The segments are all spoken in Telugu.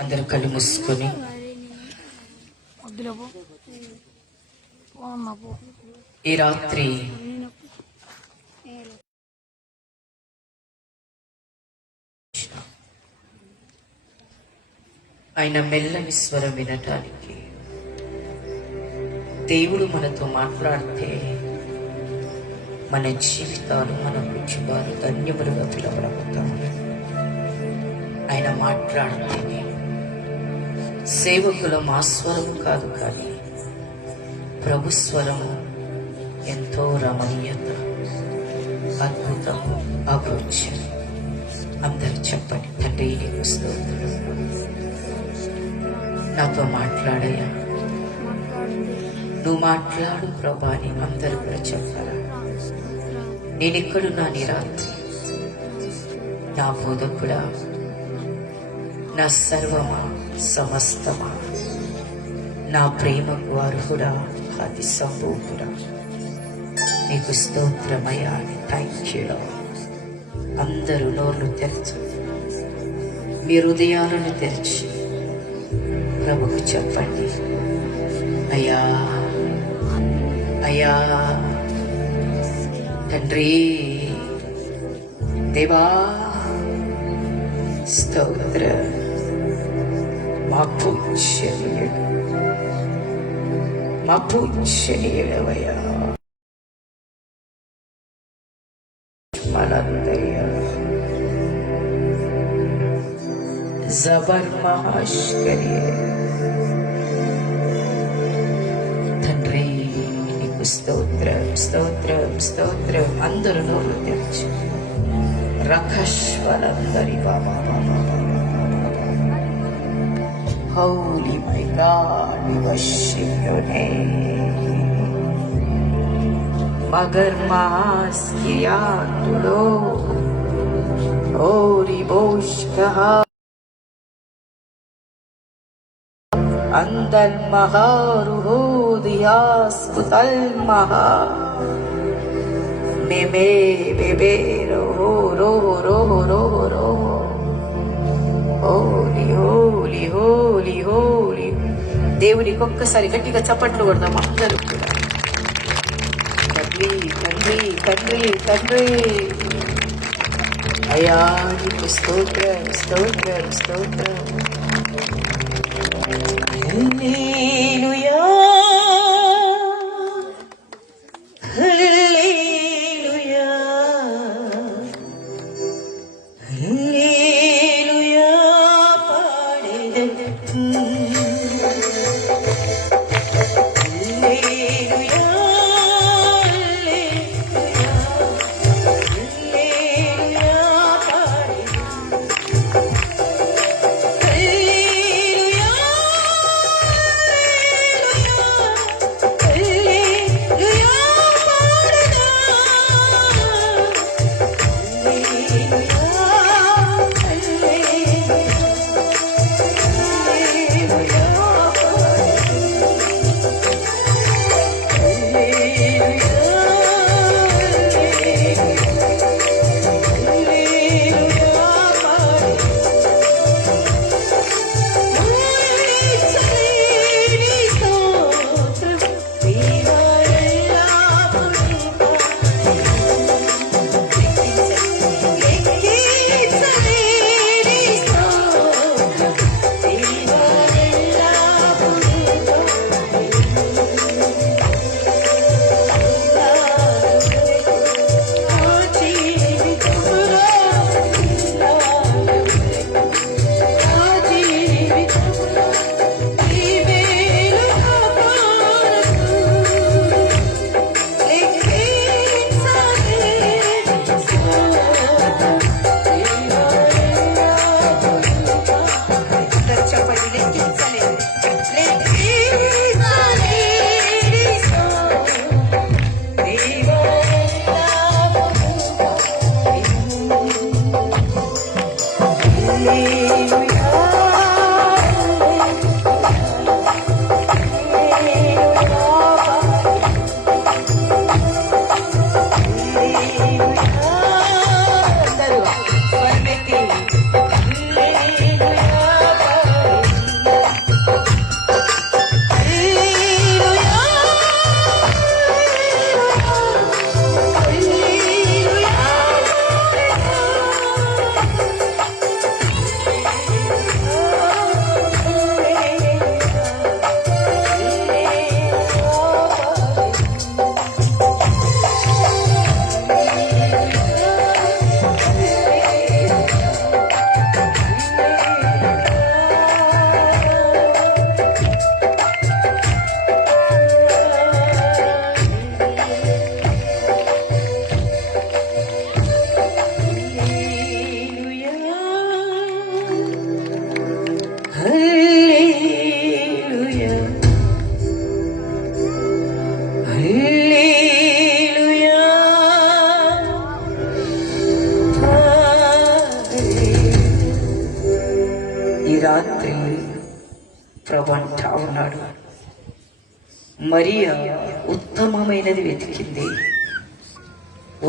అందరూ కళ్ళు మూసుకొని ఈ రాత్రి ఆయన మెల్లని స్వరం వినటానికి దేవుడు మనతో మాట్లాడితే మన జీవితాలు మన కుటుంబాలు ధన్యములుగా పిలవబడతాము. ఆయన మాట్లాడితేనే సేవకులం ఆ స్వరం కాదు, కానీ ప్రభు స్వరము ఎంతో రమణీయత, అద్భుతము, అభిరుచి. అందరూ చెప్పండి, తండ్రి నీకు స్తోత్రం, నాతో మాట్లాడయ్యా, నువ్వు మాట్లాడు ప్రభా అని అందరూ కూడా చెప్పారా? నేనెక్కడున్నా నీ రాత్రి, నా బోధకుడా, నా సర్వమా, సమస్తమా, నా ప్రేమకు అర్హుడా, అతి సంపూర్ణుడా, నీకు స్తోత్రమయ్యా అని థ్యాంక్ యూ. అందరూ నోర్లు తెరచు, మీ హృదయాలను తెరిచి ప్రభుకు చెప్పండి, అయ్యా అయ్యా తండ్రి, దేవా స్తోత్ర, మా పూజనీయుడవయ్యా, మనందయ్యా జబర్ మహాష్కరి. తండ్రి నీకు స్తోత్రం, స్తోత్రం, స్తోత్రం. అందరూ నోరు తెరచి రకష్వలందరి బాబా Holy my God, we worship your name. Magar Mahas Kiyatulo Ori Boshkaha Andal Maharuho Diyas Kutal Maha Meme Bebe Roho Roho Roho Roho Roho Holy Holy Holy Holy. దేవునికి ఒక్కసారి గట్టిగా చప్పట్లు కొడదాం అందరూ కూడా. తండ్రి తండ్రి తండ్రి తండ్రి, అయ్యా నీకు స్తోత్రం, స్తోత్రం, స్తోత్రం. హల్లెలూయా హల్లెలూయా హల్లెలూయా పాడెదను. ప్రభు అంటా ఉన్నాడు, మరియా ఉత్తమమైనది వెతికింది,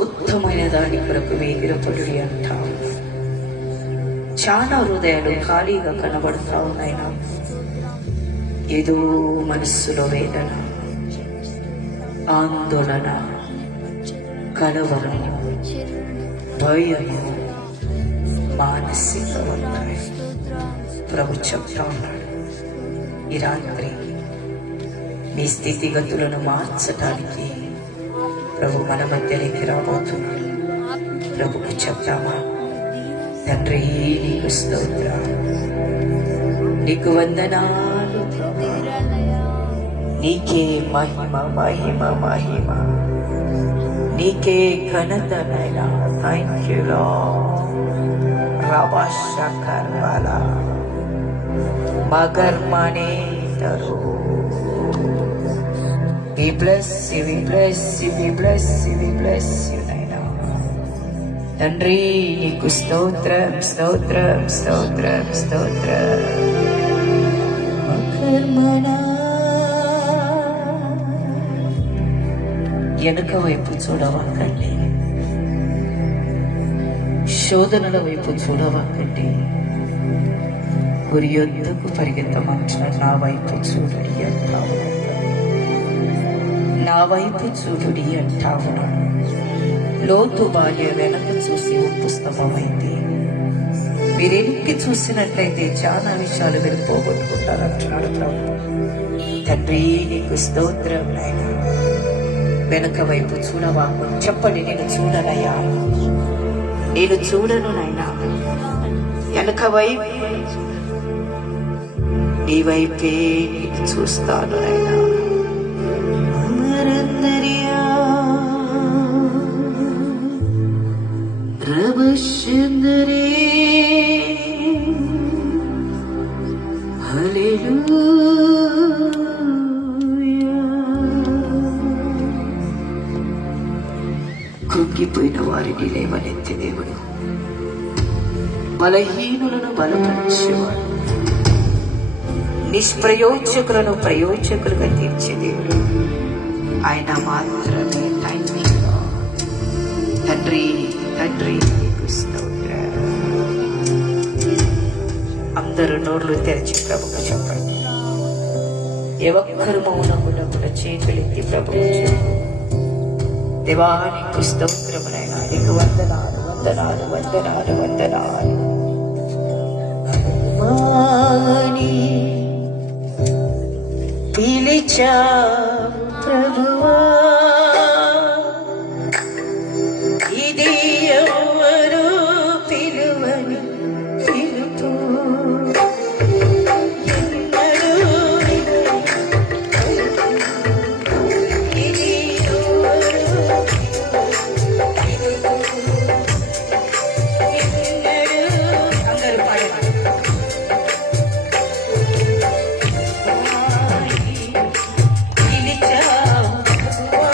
ఉత్తమైన దాని కొరకు వేగిరపడుడి అంటా. చాలా హృదయాలు ఖాళీగా కనబడతా ఉన్నాయి. ఏదో మనస్సులో వేదన, ఆందోళన, కలవరము, భయము, మానసిక ఒత్తిడి. ప్రభు చెప్తా ఉన్నాడు, ఈ రాత్రి మీ స్థితిగతులను మార్చడానికి ప్రభు మన మధ్యలోకి రాబోతున్నాడు. ప్రభుకు చెప్తామా, తండ్రి నీకు స్తోత్రం, నీకు వందనాలు, నీకే మహిమ మహిమ మహిమ, నీకే ఘనత నైనా. థ్యాంక్ యూ రవాల మగర్మనే తరు. We bless you, we bless you, we bless you, we bless you, నైనా. తండ్రి నీకు స్తోత్రం స్తోత్రం స్తోత్రం స్తోత్రం. వెనుక వైపు చూడవకండి, శోధనల వైపు చూడవకండి, గురి యొద్దకు పరిగెత్తమంటున్న నా వైపు చూడుడి అంటావు, నా వైపు చూడుడి అంటావు. లోతు భార్య వెనక చూసి ఉప్పు స్తంభమైంది. మీరెనికి చూసినట్లయితే చాలా విషయాలు మీరు పోగొట్టుకుంటారంటున్నాడు ప్రభు. తండ్రి నీకు స్తోత్రం నాయనా. వెనక వైపు చూడవా చెప్పండి, నేను చూడనయ్యా, నేను చూడను నాయనా. వెనక వైపు నీ వైపే నేను చూస్తాను నాయనా. రవశందరే హల్లెలూయా. కృంగిపోయిన వారిని లేవనెత్తే దేవుడు, బలహీనులను బలపరిచేవాడు, నిష్ప్రయోజకులను ప్రయోజకులుగా తీర్చే దేవుడు ఆయన మాత్రమే. తండ్రి తండ్రి అందరూ నోర్లు తెరిచి ప్రభుకు చెప్పండి. ఏ ఒక్కరు మౌనమున కూడా చేతులెత్తి ప్రభుకు దేవానికి స్తోత్రమునైనా, నీకు వందనాలు వందనాలు వందనాలు వందనాలు. పిలిచా ప్రభువా, ఇది ఎవరు పిలువని పిలుపు, ఇది అందరూ పాడారు. పిలిచా ప్రభువా,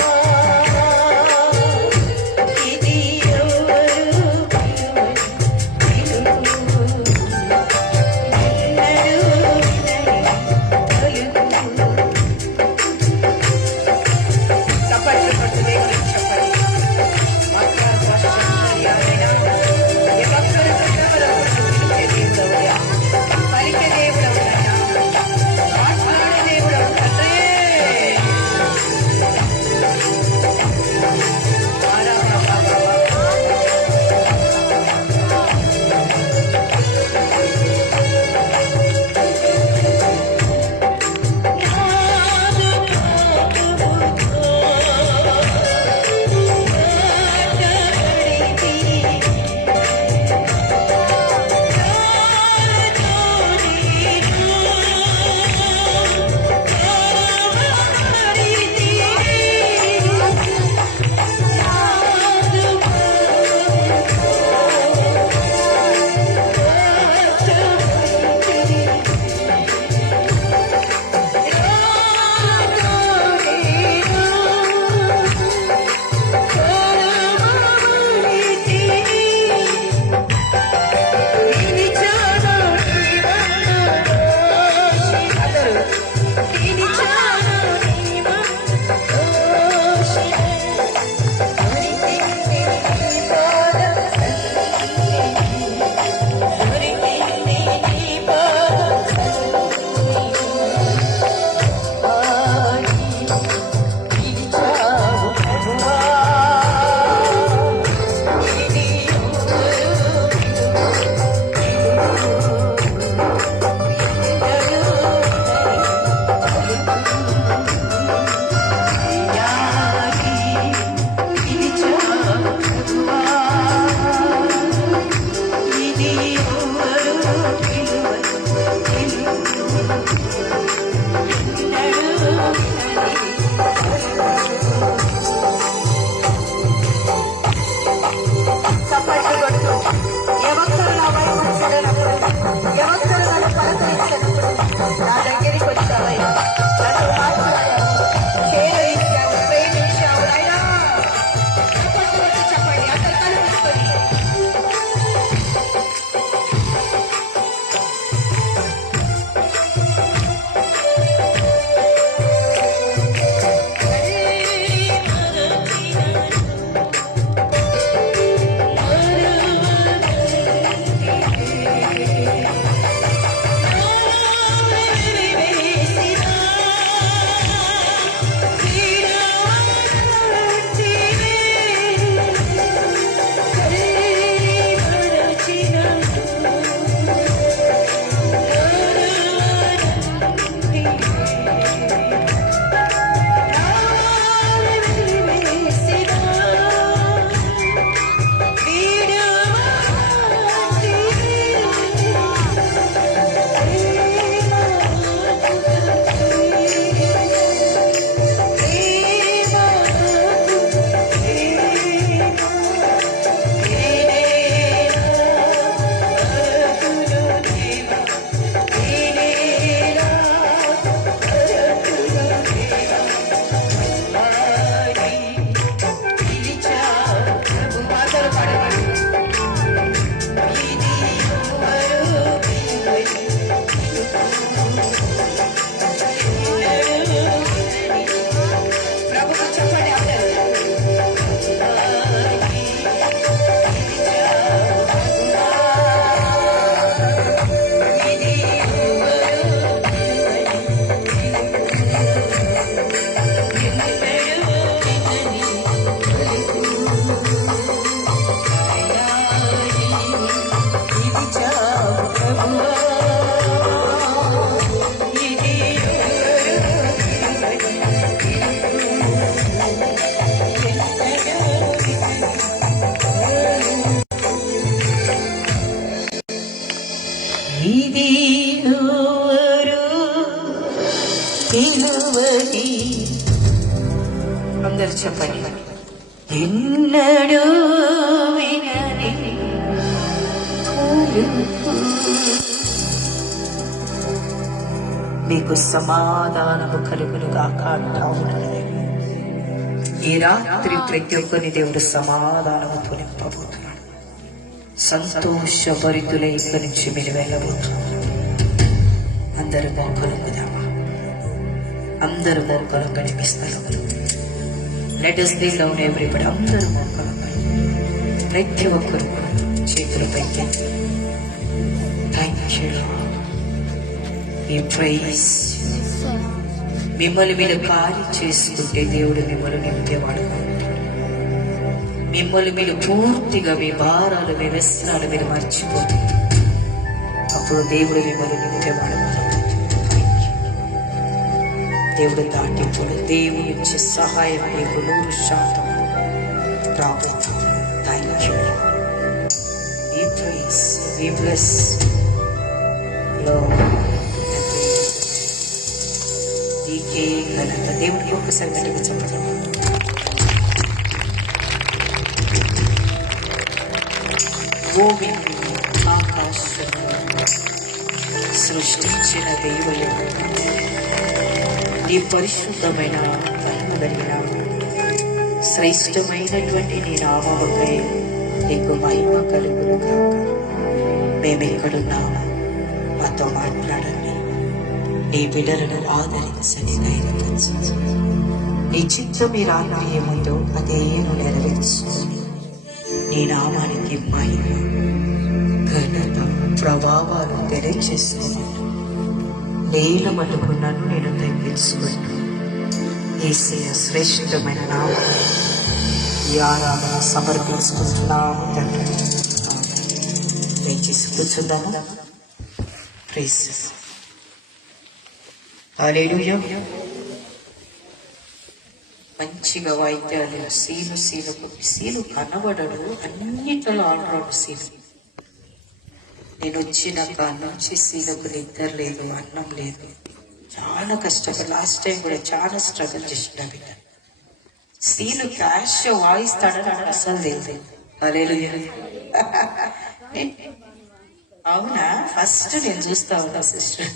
అందరు చెప్పండి. ఎన్నడూ వినని మీకు సమాధానము కలుగునుగా అంటా ఉన్నది. ఈ రాత్రి ప్రతి ఒక్కరిని దేవుడు సమాధానముతో నింపబోతున్నాడు. సంతోషభరితులై ఇక్కడి నుంచి మీరు వెళ్ళబోతున్నారు. అందరూ మోకలుగుదామా? అందరూ మోకలు కనిపిస్తారు. Let us kneel down everybody. అందరూ మోకలు, ప్రతి ఒక్కరు చేతులు పెట్టి థ్యాంక్ యూ ఈ ప్రైజ్. మిమ్మల్ని మీరు ఖాళీ చేసుకుంటే దేవుడు మిమ్మల్ని నింపేవాడు. మిమ్మల్ని మీరు పూర్తిగా మీ భారాలు, మీ వ్యసనాలు మీరు మర్చిపోతే అప్పుడు దేవుడు మిమ్మల్ని నింపేవాడు. దేవుడు దాటిప్పుడు దేవుడి నుంచి సహాయం మీకు 100% రాబోతుంది. Thank you. ఈ ప్రైజ్, ఈ బ్లెస్ నీకే ఘనత. దేవుడికి ఒక్కసారి గట్టిగా చెప్పండి. భూమిని ఆకాశము సృష్టించిన దేవుడు నీ పరిశుద్ధమైన మహిమ కలిగిన శ్రేష్టమైనటువంటి నీ నామముపై నీకు మహిమ కలుగును కాక. మేము ఎక్కడున్నాము, మాతో మాట్లాడండి. నీ బిడ్డలను ఆదరించని ధైర్యపరచు. నీ చిత్తం మీ రాత్రి ఏముందో అదే నెరవేర్చుకొని నీ నామానికి మహిమ, ఘనత, ప్రభావాలు తెలియచేస్తున్నాను. నేల మటుకు నన్ను నేను తగ్గించుకుంటూ యేసయ్య శ్రేష్టమైన నామములో ఈ ఆరాధన సమర్పించుకుంటున్నాము తండ్రి. దయచేసి కూర్చుందాము. ప్రైజ్. హల్లెలూయా. మంచిగా వాయిద్యాలు, సీలు కనబడడు, అన్నిటిలో ఆల్రౌండ్ సీలు. నేను వచ్చిన కాడ నుంచి సీలకు నిద్ర లేదు, అన్నం లేదు, చాలా కష్టపడి లాస్ట్ టైం కూడా చాలా స్ట్రగుల్ చేసిన బిడ్డ. సీలు క్యాష్ వాయిస్తాడని నాకు అసలు తెలియదు. హల్లెలూయా. అవునా, ఫస్ట్ నేను చూస్తా ఉన్నా సిస్టర్.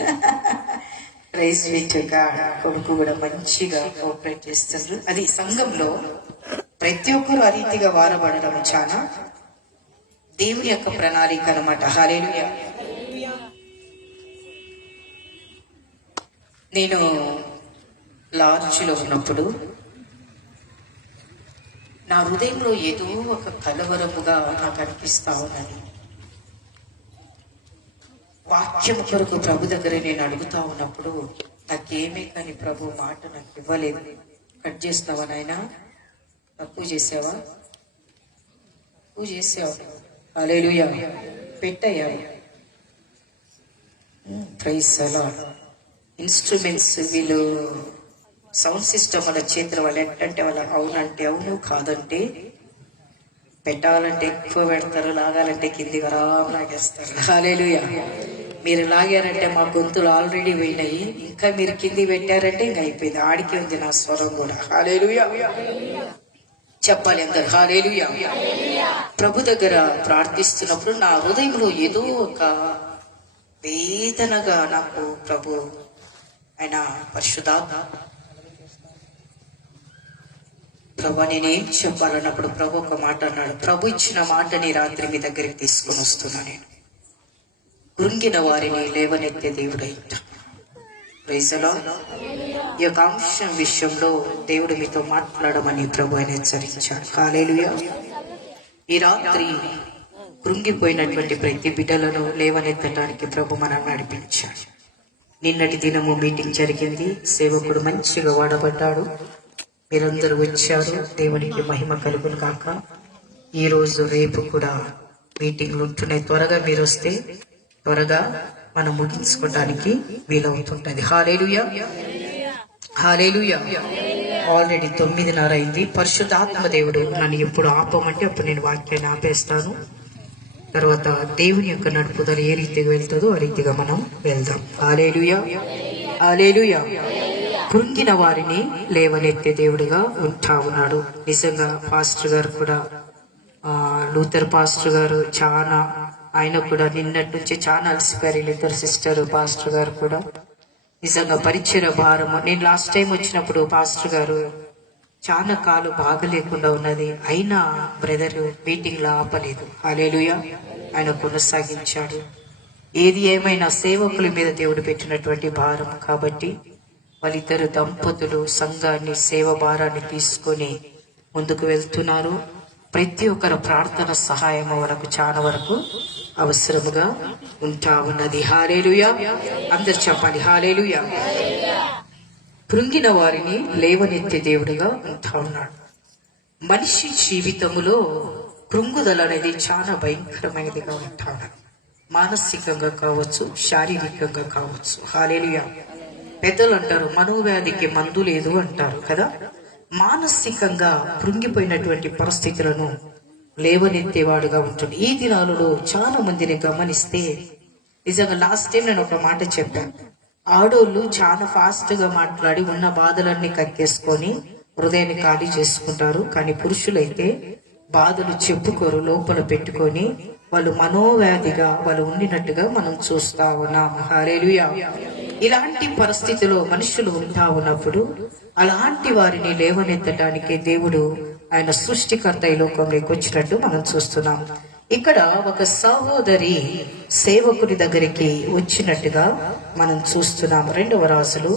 ప్రైజ్ వీటుగా కొడుకు కూడా మంచిగా కోఆపరేట్ చేస్తున్నారు. అది సంఘంలో ప్రతి ఒక్కరు ఆ రీతిగా వారబడడం చాలా దేవుని యొక్క ప్రణాళిక అన్నమాట. హల్లెలూయా. నేను లాడ్జిలో ఉన్నప్పుడు నా హృదయంలో ఏదో ఒక కలవరముగా నాకు అనిపిస్తా ఉన్నది. వాక్యం కొరకు ప్రభు దగ్గర నేను అడుగుతా ఉన్నప్పుడు నాకేమీ కానీ ప్రభు మాట నాకు ఇవ్వలేదు. కట్ చేస్తావా నాయనా? తక్కువ చేసావా? తక్కువ చేసావా? హల్లెలూయా. పెట్టయ్యా. ప్రైజ్ అలార్డ్. ఇన్స్ట్రుమెంట్స్ వీళ్ళు సౌండ్ సిస్టమ్ వాళ్ళ చేతుల వాళ్ళు ఎట్టంటే వాళ్ళ అవునంటే అవును, కాదంటే పెట్టాలంటే ఎక్కువ పెడతారు, లాగాలంటే కిందికి లాగేస్తారు. హల్లెలూయా. మీరు లాగారంటే మా గొంతులు ఆల్రెడీ పోయినాయి, ఇంకా మీరు కింది పెట్టారంటే ఇంకా అయిపోయింది. ఆడికి ఉంది నా స్వరం కూడా. హల్లెలూయా చెప్పాలి అందరు. హల్లెలూయా. ప్రభు దగ్గర ప్రార్థిస్తున్నప్పుడు నా హృదయంలో ఏదో ఒక వేదనగా నాకు ప్రభు ఆయన పరిశుద్ధాత్మ ప్రభు నేనేం చెప్పాలన్నప్పుడు ప్రభు ఒక మాట అన్నాడు. ప్రభు ఇచ్చిన మాటని రాత్రి మీ దగ్గరికి తీసుకొని వస్తున్నా. నేను కృంగిన వారిని లేవనెత్తే దేవుడైంట. Praise the Lord. ఈ యొక్క అంశం విషయంలో దేవుడు మీతో మాట్లాడమని ప్రభు ఆయన హెచ్చరించాడు. హల్లెలూయా. ఈ రాత్రి కృంగిపోయినటువంటి ప్రతి బిడ్డలను లేవనెత్తడానికి ప్రభు మనం నడిపించాడు. నిన్నటి దినము మీటింగ్ జరిగింది, సేవకుడు మంచిగా వాడబడ్డాడు, మీరందరూ వచ్చారు. దేవునికి మహిమ కలుగును కాక. ఈ రోజు రేపు కూడా మీటింగ్లు ఉంటున్నాయి. త్వరగా మీరు వస్తే త్వరగా మనం ముగించుకోవడానికి వీలవుతుంటది. హల్లెలూయా. హల్లెలూయా. ఆల్రెడీ 9:30 అయింది. పరిశుద్ధాత్మ దేవుడు నన్ను ఎప్పుడు ఆపమంటే అప్పుడు నేను వాక్యాన్ని ఆపేస్తాను. తర్వాత దేవుని యొక్క నడుపుదల ఏ రీతిగా వెళ్తుందో ఆ రీతిగా మనం వెళ్దాం. హల్లెలూయా. హల్లెలూయా. కృంగిన వారిని లేవనెత్తే దేవుడిగా ఉంటా ఉన్నాడు. నిజంగా పాస్టర్ గారు కూడా లూథర్ పాస్టర్ గారు చాలా, ఆయన కూడా నిన్నటి నుంచి చాలా అలసిపోయారు. వీళ్ళిద్దరు సిస్టర్ పాస్టర్ గారు కూడా నిజంగా పరిచయ భారము. నేను లాస్ట్ టైం వచ్చినప్పుడు పాస్టర్ గారు చాలా కాలు బాగలేకుండా ఉన్నది, అయినా బ్రదర్ మీటింగ్ లో ఆపలేదు. హల్లెలూయా, ఆయన కొనసాగించాడు. ఏది ఏమైనా సేవకుల మీద దేవుడు పెట్టినటువంటి భారం కాబట్టి వాళ్ళిద్దరు దంపతులు సంఘాన్ని సేవ భారాన్ని తీసుకొని ముందుకు వెళ్తున్నారు. ప్రతి ఒక్కరు ప్రార్థన సహాయం వరకు చాలా వరకు అవసరముగా ఉంటా ఉన్నది. హల్లెలూయా, అందరు చెప్పాలి హల్లెలూయా. కృంగిన వారిని లేవనెత్తే దేవుడిగా ఉంటా ఉన్నాడు. మనిషి జీవితంలో కృంగుదల అనేది చాలా భయంకరమైనదిగా ఉంటా ఉన్నది. మానసికంగా కావచ్చు, శారీరకంగా కావచ్చు. హల్లెలూయా. పెద్దలు అంటారు మనోవ్యాధికి మందు లేదు అంటారు కదా. మానసికంగా కృంగిపోయినటువంటి పరిస్థితులను లేవనెత్తేవాడుగా ఉంటుంది. ఈ దినాలలో చాలా మందిని గమనిస్తే నిజంగా లాస్ట్ టైం నేను ఒక మాట చెప్పాను. ఆడోళ్ళు చాలా ఫాస్ట్ గా మాట్లాడి ఉన్న బాధలన్నీ కక్కేసుకొని హృదయాన్ని ఖాళీ చేసుకుంటారు. కానీ పురుషులైతే బాధలు చెప్పుకోరు, లోపల పెట్టుకొని వాళ్ళు మనోవ్యాధిగా వాళ్ళు ఉండినట్టుగా మనం చూస్తా ఉన్నాం. హల్లెలూయా. ఇలాంటి పరిస్థితిలో మనుషులు ఉంటా ఉన్నప్పుడు అలాంటి వారిని లేవనెత్తడానికి దేవుడు ఆయన సృష్టికర్త ఈ లోకంలోకి వచ్చినట్టు మనం చూస్తున్నాం. ఇక్కడ ఒక సహోదరి సేవకుడి దగ్గరికి వచ్చినట్టుగా మనం చూస్తున్నాం. 2వ రాజులు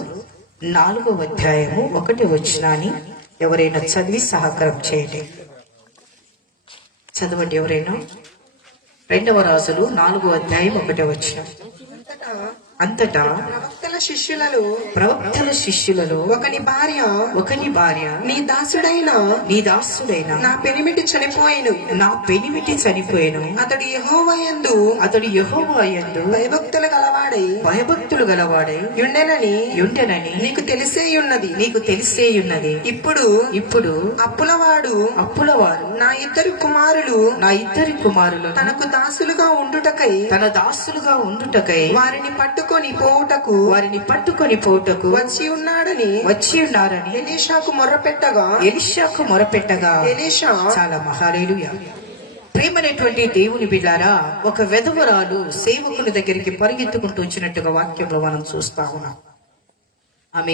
4వ అధ్యాయము 1వ వచనాన్ని ఎవరైనా చదివి సహకారం చేయండి. చదవండి ఎవరైనా. 2వ రాజులు 4వ అధ్యాయం 1వ వచనం. అంతటా ప్రవక్తల శిష్యులలో ఒకని భార్య నీ దాసుడైన నా పెనిమిటి చనిపోయెను అతడు యెహోవా యందు భయభక్తులు గలవాడై ఉండెనని నీకు తెలిసే ఉన్నది. ఇప్పుడు అప్పులవాడు నా ఇద్దరి కుమారులు తనకు దాసులుగా ఉండుటకై వారిని పట్టుకొని పోవుటకు వచ్చి ఉన్నారని ఎలీషాకు మొరపెట్టగా ఎలీషా చాలా హల్లెలూయా. ప్రేమనేటువంటి దేవుని బిడ్డారా, ఒక వెధవరాలు సేవకుని దగ్గరికి పరిగెత్తుకుంటూ వచ్చినట్టుగా వాక్యంలో మనం చూస్తా ఉన్నాం. ఆమె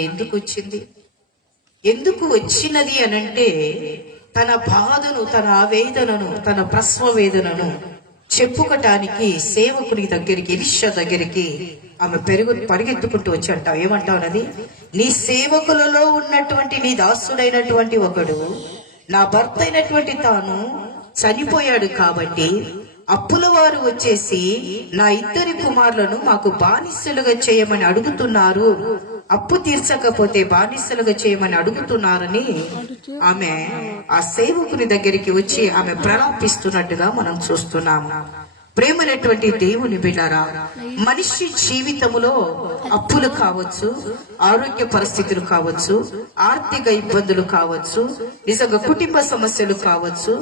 ఎందుకు వచ్చినది అనంటే తన బాధను, తన ఆవేదనను, తన ప్రసవ వేదనను చెప్పుకోటానికి సేవకుని దగ్గరికి, ఎలీషా దగ్గరికి ఆమె పరిగెత్తుకుంటూ వచ్చి అంటావు. ఏమంటావు అన్నది, నీ సేవకులలో ఉన్నటువంటి నీ దాసుడైనటువంటి ఒకడు నా భర్త అయినటువంటి తాను చనిపోయాడు కాబట్టి అప్పుల వారు వచ్చేసి నా ఇద్దరి కుమారులను మాకు బానిసలుగా చేయమని అడుగుతున్నారు, అప్పు తీర్చకపోతే బానిసలుగా చేయమని అడుగుతున్నారని ఆమె ఆ సేవకుని దగ్గరికి వచ్చి ఆమె ప్రలాపిస్తున్నట్టుగా మనం చూస్తున్నాము. ప్రేమనేటువంటి దేవుని బిడ్డారా, మనిషి జీవితములో అప్పులు కావచ్చు, ఆరోగ్య పరిస్థితులు కావచ్చు, ఆర్థిక ఇబ్బందులు కావచ్చు, నిజంగా కుటుంబ సమస్యలు కావచ్చు,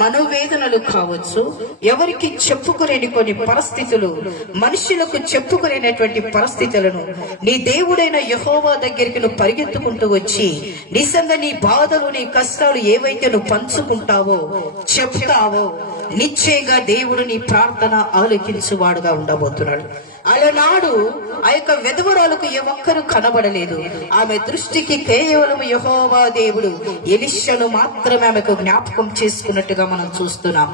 మనోవేదనలు కావచ్చు, ఎవరికి చెప్పుకునేని కొన్ని పరిస్థితులు, మనుషులకు చెప్పుకునేటువంటి పరిస్థితులను నీ దేవుడైన యెహోవా దగ్గరికి నువ్వు పరిగెత్తుకుంటూ వచ్చి నిజంగా నీ బాధలు, నీ కష్టాలు ఏవైతే నువ్వు పంచుకుంటావో, చెప్తావో, నిశ్చయంగా దేవుడు నీ ప్రార్థన ఆలకించువాడుగా ఉండబోతున్నాడు. అలనాడు ఆ యొక్క వెధవరాలకు ఏ ఒక్కరు కనబడలేదు. ఆమె దృష్టికి కేవలం యెహోవా దేవుడు ఎలీషాను మాత్రమే ఆమెకు జ్ఞాపకం చేసుకున్నట్టుగా మనం చూస్తున్నాం.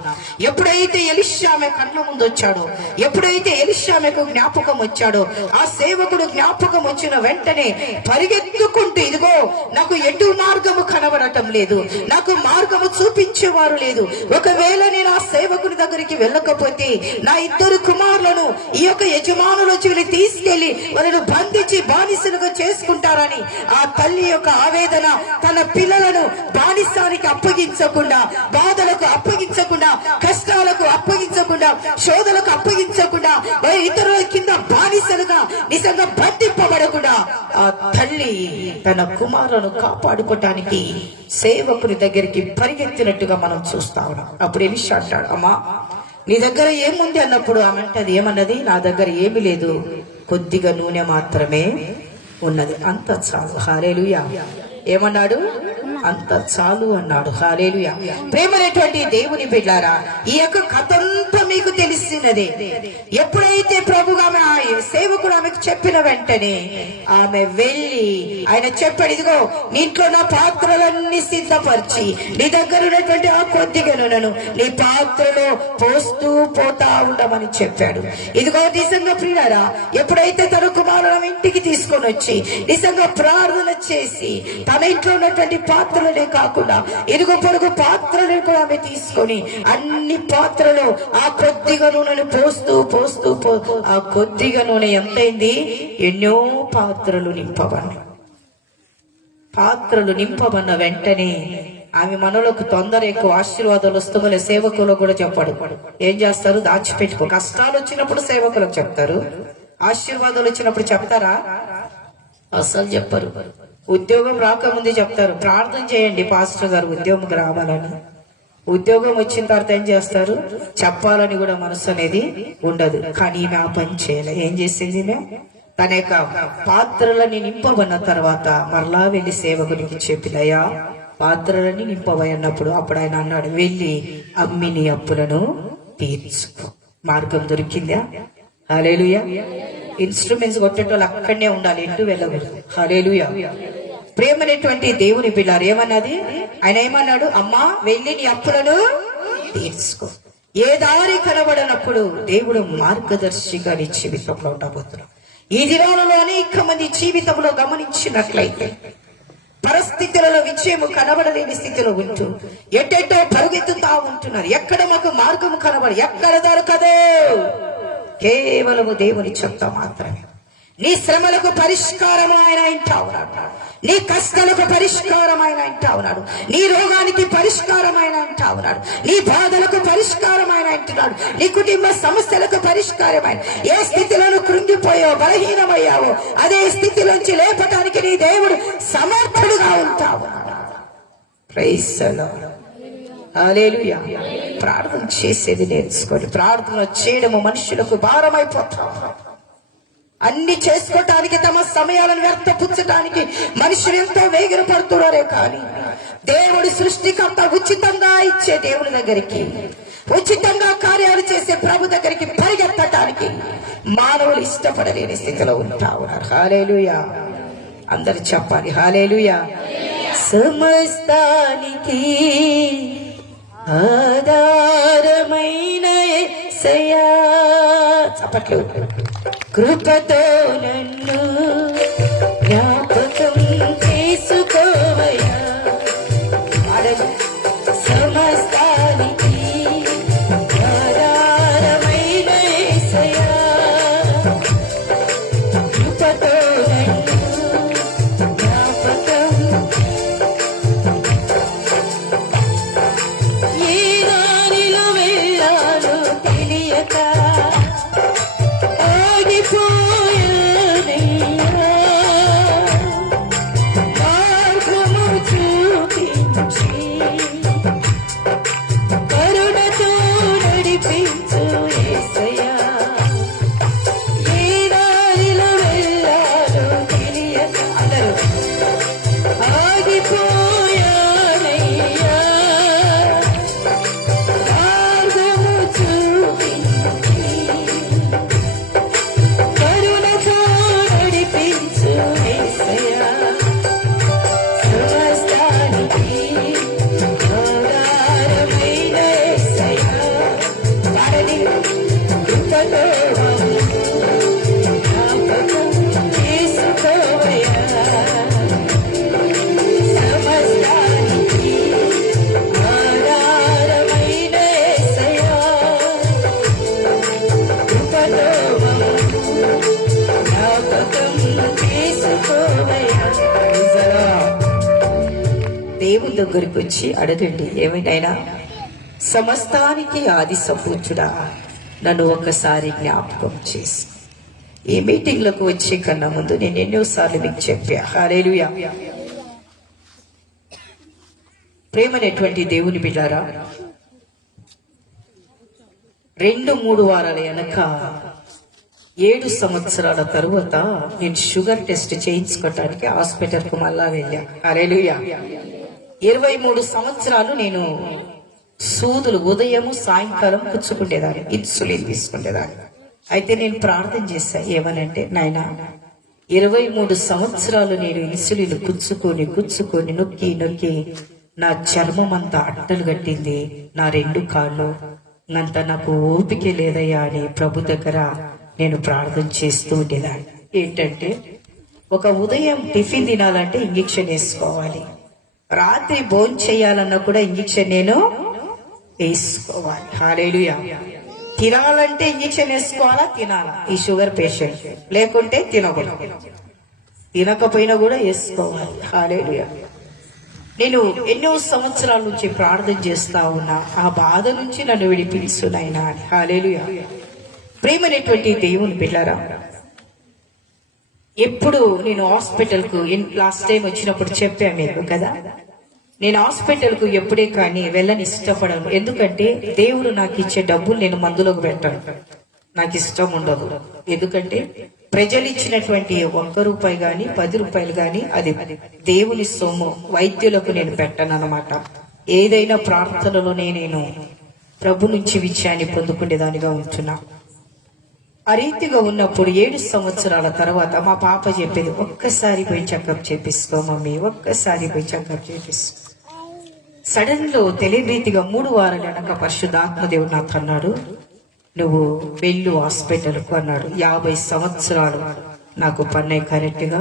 ఎప్పుడైతే ఎలీషా ఆమె కళ్ళ ముందు వచ్చాడో, ఎప్పుడైతే ఎలీషా ఆమెకు జ్ఞాపకం వచ్చాడో, ఆ సేవకుడు జ్ఞాపకం వచ్చిన వెంటనే పరిగెత్తుకుంటూ, ఇదిగో నాకు ఎటు మార్గము కనబడటం లేదు, నాకు మార్గము చూపించేవారు లేదు, ఒకవేళ నేను ఆ సేవకుని దగ్గరికి వెళ్ళకపోతే నా ఇద్దరు కుమారులను ఈ యొక్క యజమానులు వచ్చి తీసుకెళ్లి వాళ్ళను బంధించి బానిసలుగా చేసుకుంటారని ఆ తల్లి యొక్క ఆవేదన, తన పిల్లలను బానిసానికి అప్పగించకుండా, బాధలకు అప్పగించకుండా, కష్టాలకు అప్పగించకుండా, శోధలకు అప్పగించకుండా, ఇతరుల కింద బానిసలుగా నిజంగా బంధింపబడకుండా ఆ తల్లి తన కుమారులను కాపాడుకోవటానికి సేవకుని దగ్గరికి పరిగెత్తినట్టుగా మనం చూస్తా ఉన్నాం. అప్పుడు ఎలీషా అంటాడు, అమ్మా నీ దగ్గర ఏముంది అన్నప్పుడు ఆమె అంటది, ఏమన్నది, నా దగ్గర ఏమి లేదు, కొద్దిగా నూనె మాత్రమే ఉన్నది. అంత చాలు. హల్లెలూయా. ఏమన్నాడు? అంత చాలు అన్నాడు. హల్లెలూయా. ప్రేమనేటువంటి దేవుని బిడ్డారా, ఈ యొక్క కథ అంతా మీకు తెలిసినదే. ఎప్పుడైతే ప్రభుగా ఆమె సేవకుడు ఆమెకు చెప్పిన వెంటనే ఆమె వెళ్ళి ఆయన చెప్పాడు, ఇదిగో నీ ఇంట్లో నా పాత్రలన్నీ సిద్ధపరిచి నీ దగ్గర ఉన్నటువంటి ఆ కొద్దిగా నూనెను నీ పాత్రలో పోస్తూ పోతా ఉండమని చెప్పాడు. ఇదిగో నిజంగా ప్రియులారా, ఎప్పుడైతే తన కుమారులను ఇంటికి తీసుకొని వచ్చి నిజంగా ప్రార్థన చేసి తన ఇంట్లో ఉన్నటువంటి పాత్రలనే కాకుండా ఇరుగు పొరుగు పాత్రలను కూడా ఆమె తీసుకొని అన్ని పాత్రలో ఆ కొద్దిగా నూనెను పోస్తూ పోస్తూ ఆ కొద్దిగా నూనె ఎంతైంది? ఎన్నో పాత్రలు నింపబన్న వెంటనే ఆమె మనలోకి తొందర ఎక్కువ ఆశీర్వాదాలు వస్తుందని సేవకులు కూడా చెప్పాడు. ఏం చేస్తారు? దాచిపెట్టుకో. కష్టాలు వచ్చినప్పుడు సేవకులకు చెప్తారు, ఆశీర్వాదాలు వచ్చినప్పుడు చెప్తారా? అసలు చెప్పరు. ఉద్యోగం రాకముందే చెప్తారు, ప్రార్థన చేయండి పాస్టర్ గారు ఉద్యోగం రావాలని. ఉద్యోగం వచ్చిన తర్వాత ఏం చేస్తారు? చెప్పాలని కూడా మనసు అనేది ఉండదు. కానీ ఈమె ఆ పని చేయలే. ఏం చేసింది? తన యొక్క పాత్రలని నింపబన్న తర్వాత మరలా వెళ్ళి సేవకునికి చెప్పినయా పాత్రలని నింపబోయి అన్నప్పుడు అప్పుడు ఆయన అన్నాడు, వెళ్ళి అమ్మి నీ అప్పులను తీర్చుకో. మార్గం దొరికిందా? హల్లెలూయా. ఇన్స్ట్రుమెంట్స్ కొట్టేటోళ్ళు అక్కడనే ఉండాలి, ఎటు వెళ్ళకూడదు. హల్లెలూయా. ప్రేమనేటువంటి దేవుని బిడ్డలారా, ఏమన్నది? ఆయన ఏమన్నాడు? అమ్మా వెళ్ళి నీ అప్పులను తీర్చుకో. ఏ దారి కనబడనప్పుడు దేవుడు మార్గదర్శిగా నీ జీవితంలో ఉండబోతున్నాడు. ఈ దినాలలో అనేక మంది జీవితంలో గమనించినట్లయితే పరిస్థితులలో విజయము కనబడలేని స్థితిలో ఉంటూ ఎటెటో పరుగెత్తుతా ఉంటున్నారు. ఎక్కడ మాకు మార్గము కనబడి ఎక్కడ దొరకదు. కేవలము దేవుని చెప్తా మాత్రమే. నీ శ్రమలకు పరిష్కారం ఆయన ఇంటా ఉన్నాడు. నీ కష్టాలకు పరిష్కారం ఆయన ఇంటా ఉన్నాడు. నీ రోగానికి పరిష్కారం ఆయన ఇంటా ఉన్నాడు. నీ బాధలకు పరిష్కారం ఆయన ఇంటున్నాడు. నీ కుటుంబ సమస్యలకు పరిష్కారం ఆయన. ఏ స్థితిలో కృంగిపోయావో, బలహీనమయ్యావో అదే స్థితిలోంచి లేపటానికి నీ దేవుడు సమర్థుడుగా ఉంటా ఉన్నాడు. Praise the Lord. హల్లెలూయా. ప్రార్థన చేసేది నేర్చుకోండి. ప్రార్థన చేయడము మనుషులకు భారమైపోతా. అన్ని చేసుకోవటానికి తమ సమయాలను వ్యర్థపుచ్చటానికి మనుషులు ఎంతో వేగిర పడుతున్నారే కానీ దేవుడి సృష్టికంతా ఉచితంగా ఇచ్చే దేవుని దగ్గరికి, ఉచితంగా కార్యాలు చేసే ప్రభు దగ్గరికి పరిగెత్తటానికి మానవులు ఇష్టపడలేని స్థితిలో ఉంటా ఉన్నారు. హల్లెలూయా. అందరు చెప్పాలి హల్లెలూయా. సమస్తానికి ఆధారమైన యేసయ్యా. చప్పట్లు. కృపతో నన్ను జ్ఞాపకం చేసుకోవయ్యా. సమస్తానికి ఆధారమైన యేసయ్యా. కృపతో నన్ను జ్ఞాపకం. ఏ దారిలో వెళ్ళాలో తెలియక దేవుని దగ్గరికి వచ్చి అడగండి, ఏమిటైనా సమస్తానికి ఆది సంపూర్ణుడా నన్ను ఒక్కసారి జ్ఞాపకం చేసి. ఈ మీటింగ్లకు వచ్చే కన్నా ముందు నేను ఎన్నోసార్లు మీకు చెప్పా. హల్లెలూయా. ప్రేమనేటువంటి దేవుని బిడ్డారా, 2-3 వారాల వెనక 7 సంవత్సరాల తరువాత నేను షుగర్ టెస్ట్ చేయించుకోవటానికి హాస్పిటల్కు మళ్ళా వెళ్ళా. హల్లెలూయా. 23 సంవత్సరాలు నేను సూదులు ఉదయము సాయంకాలం పుచ్చుకుండేదాన్ని, ఇన్సులిన్ తీసుకుండేదాన్ని. అయితే నేను ప్రార్థన చేశా, ఏమనంటే నాయనా 23 సంవత్సరాలు నేను ఇన్సులిన్ గుచ్చుకొని నొక్కి నా చర్మం అంతా అట్టలు కట్టింది, నా 2 కాళ్ళు అంత నాకు ఓపిక లేదయ్యా అని ప్రభు దగ్గర నేను ప్రార్థన చేస్తూ ఉండేదాన్ని. ఏంటంటే ఒక ఉదయం టిఫిన్ తినాలంటే ఇంజెక్షన్ వేసుకోవాలి, రాత్రి భోజనం చేయాలన్నా కూడా ఇంజెక్షన్ నేను వేసుకోవాలి. హల్లెలూయా. తినాలంటే ఇంజెక్షన్ వేసుకోవాలా, తినాలా? ఈ షుగర్ పేషెంట్ లేకుంటే తినకూడదు, తినకపోయినా కూడా వేసుకోవాలి. హల్లెలూయా. నేను ఎన్నో సంవత్సరాల నుంచి ప్రార్థన చేస్తా ఉన్నా, ఆ బాధ నుంచి నన్ను విడిపించునైనా అని. హల్లెలూయా. ప్రేమనేటువంటి దేవుని బిడ్డలారా, ఎప్పుడు నేను హాస్పిటల్కు లాస్ట్ టైం వచ్చినప్పుడు చెప్పా మీకు కదా, నేను హాస్పిటల్కు ఎప్పుడే కానీ వెళ్ళని ఇష్టపడను. ఎందుకంటే దేవుడు నాకు ఇచ్చే డబ్బులు నేను మందులోకి పెట్టను, నాకు ఇష్టం ఉండదు. ఎందుకంటే ప్రజలు ఇచ్చినటువంటి 1 రూపాయి గాని 10 రూపాయలు గాని అది దేవుని సొమ్ము, వైద్యులకు నేను పెట్టను అన్నమాట. ఏదైనా ప్రార్థనలోనే నేను ప్రభు నుంచి విజయాన్ని పొందుకునేదానిగా ఉంటున్నా. ఆ రీతిగా ఉన్నప్పుడు 7 సంవత్సరాల తర్వాత మా పాప చెప్పేది, ఒక్కసారి పోయి చెకప్ చేపిసుకో మమ్మీ, ఒక్కసారి పోయి చెకప్ చేపిసుకో. సడన్ లో తెలియరీతిగా 3 వారాలు వెనక పరిశుద్ధాత్మదేవుడు నాకు అన్నాడు, నువ్వు వెళ్ళు హాస్పిటల్కు అన్నాడు. 50 సంవత్సరాలు నాకు పన్నాయి కరెక్ట్ గా.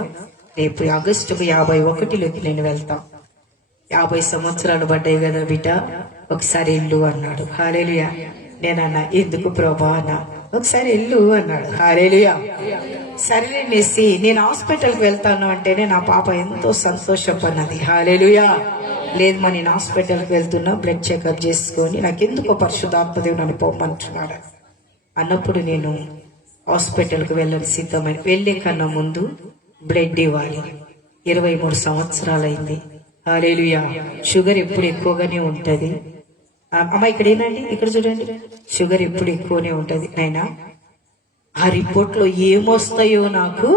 రేపు ఆగస్టుకు 51లోకి నేను వెళ్తా. 50 సంవత్సరాలు పడ్డాయి కదా బిడ్డ, ఒకసారి వెళ్ళు అన్నాడు. హల్లెలూయా. నేనన్నా, ఎందుకు ప్రభా అన్నా. ఒకసారి వెళ్ళు అన్నాడు. హల్లెలూయా. సరేనేసి నేను హాస్పిటల్కి వెళ్తాను అంటేనే నా పాప ఎంతో సంతోషపడినది. హల్లెలూయా. లేదు మా నేను హాస్పిటల్కి వెళ్తున్నా, బ్లడ్ చెకప్ చేసుకొని నాకెందుకో పరిశుద్ధాత్మదేవుడు నన్ను పోమంటున్నాడు అన్నప్పుడు నేను హాస్పిటల్కి వెళ్ళని సిద్ధమైన. వెళ్లే కన్నా ముందు బ్లడ్ ఇవ్వాలి. 23 సంవత్సరాలైంది. హల్లెలూయా. షుగర్ ఎప్పుడు ఎక్కువగానే ఉంటది. అమ్మ ఇక్కడ ఏనండి, ఇక్కడ చూడండి, షుగర్ ఎప్పుడు ఎక్కువనే ఉంటది. నాయనా ఆ రిపోర్ట్ లో ఏమొస్తాయో నాకు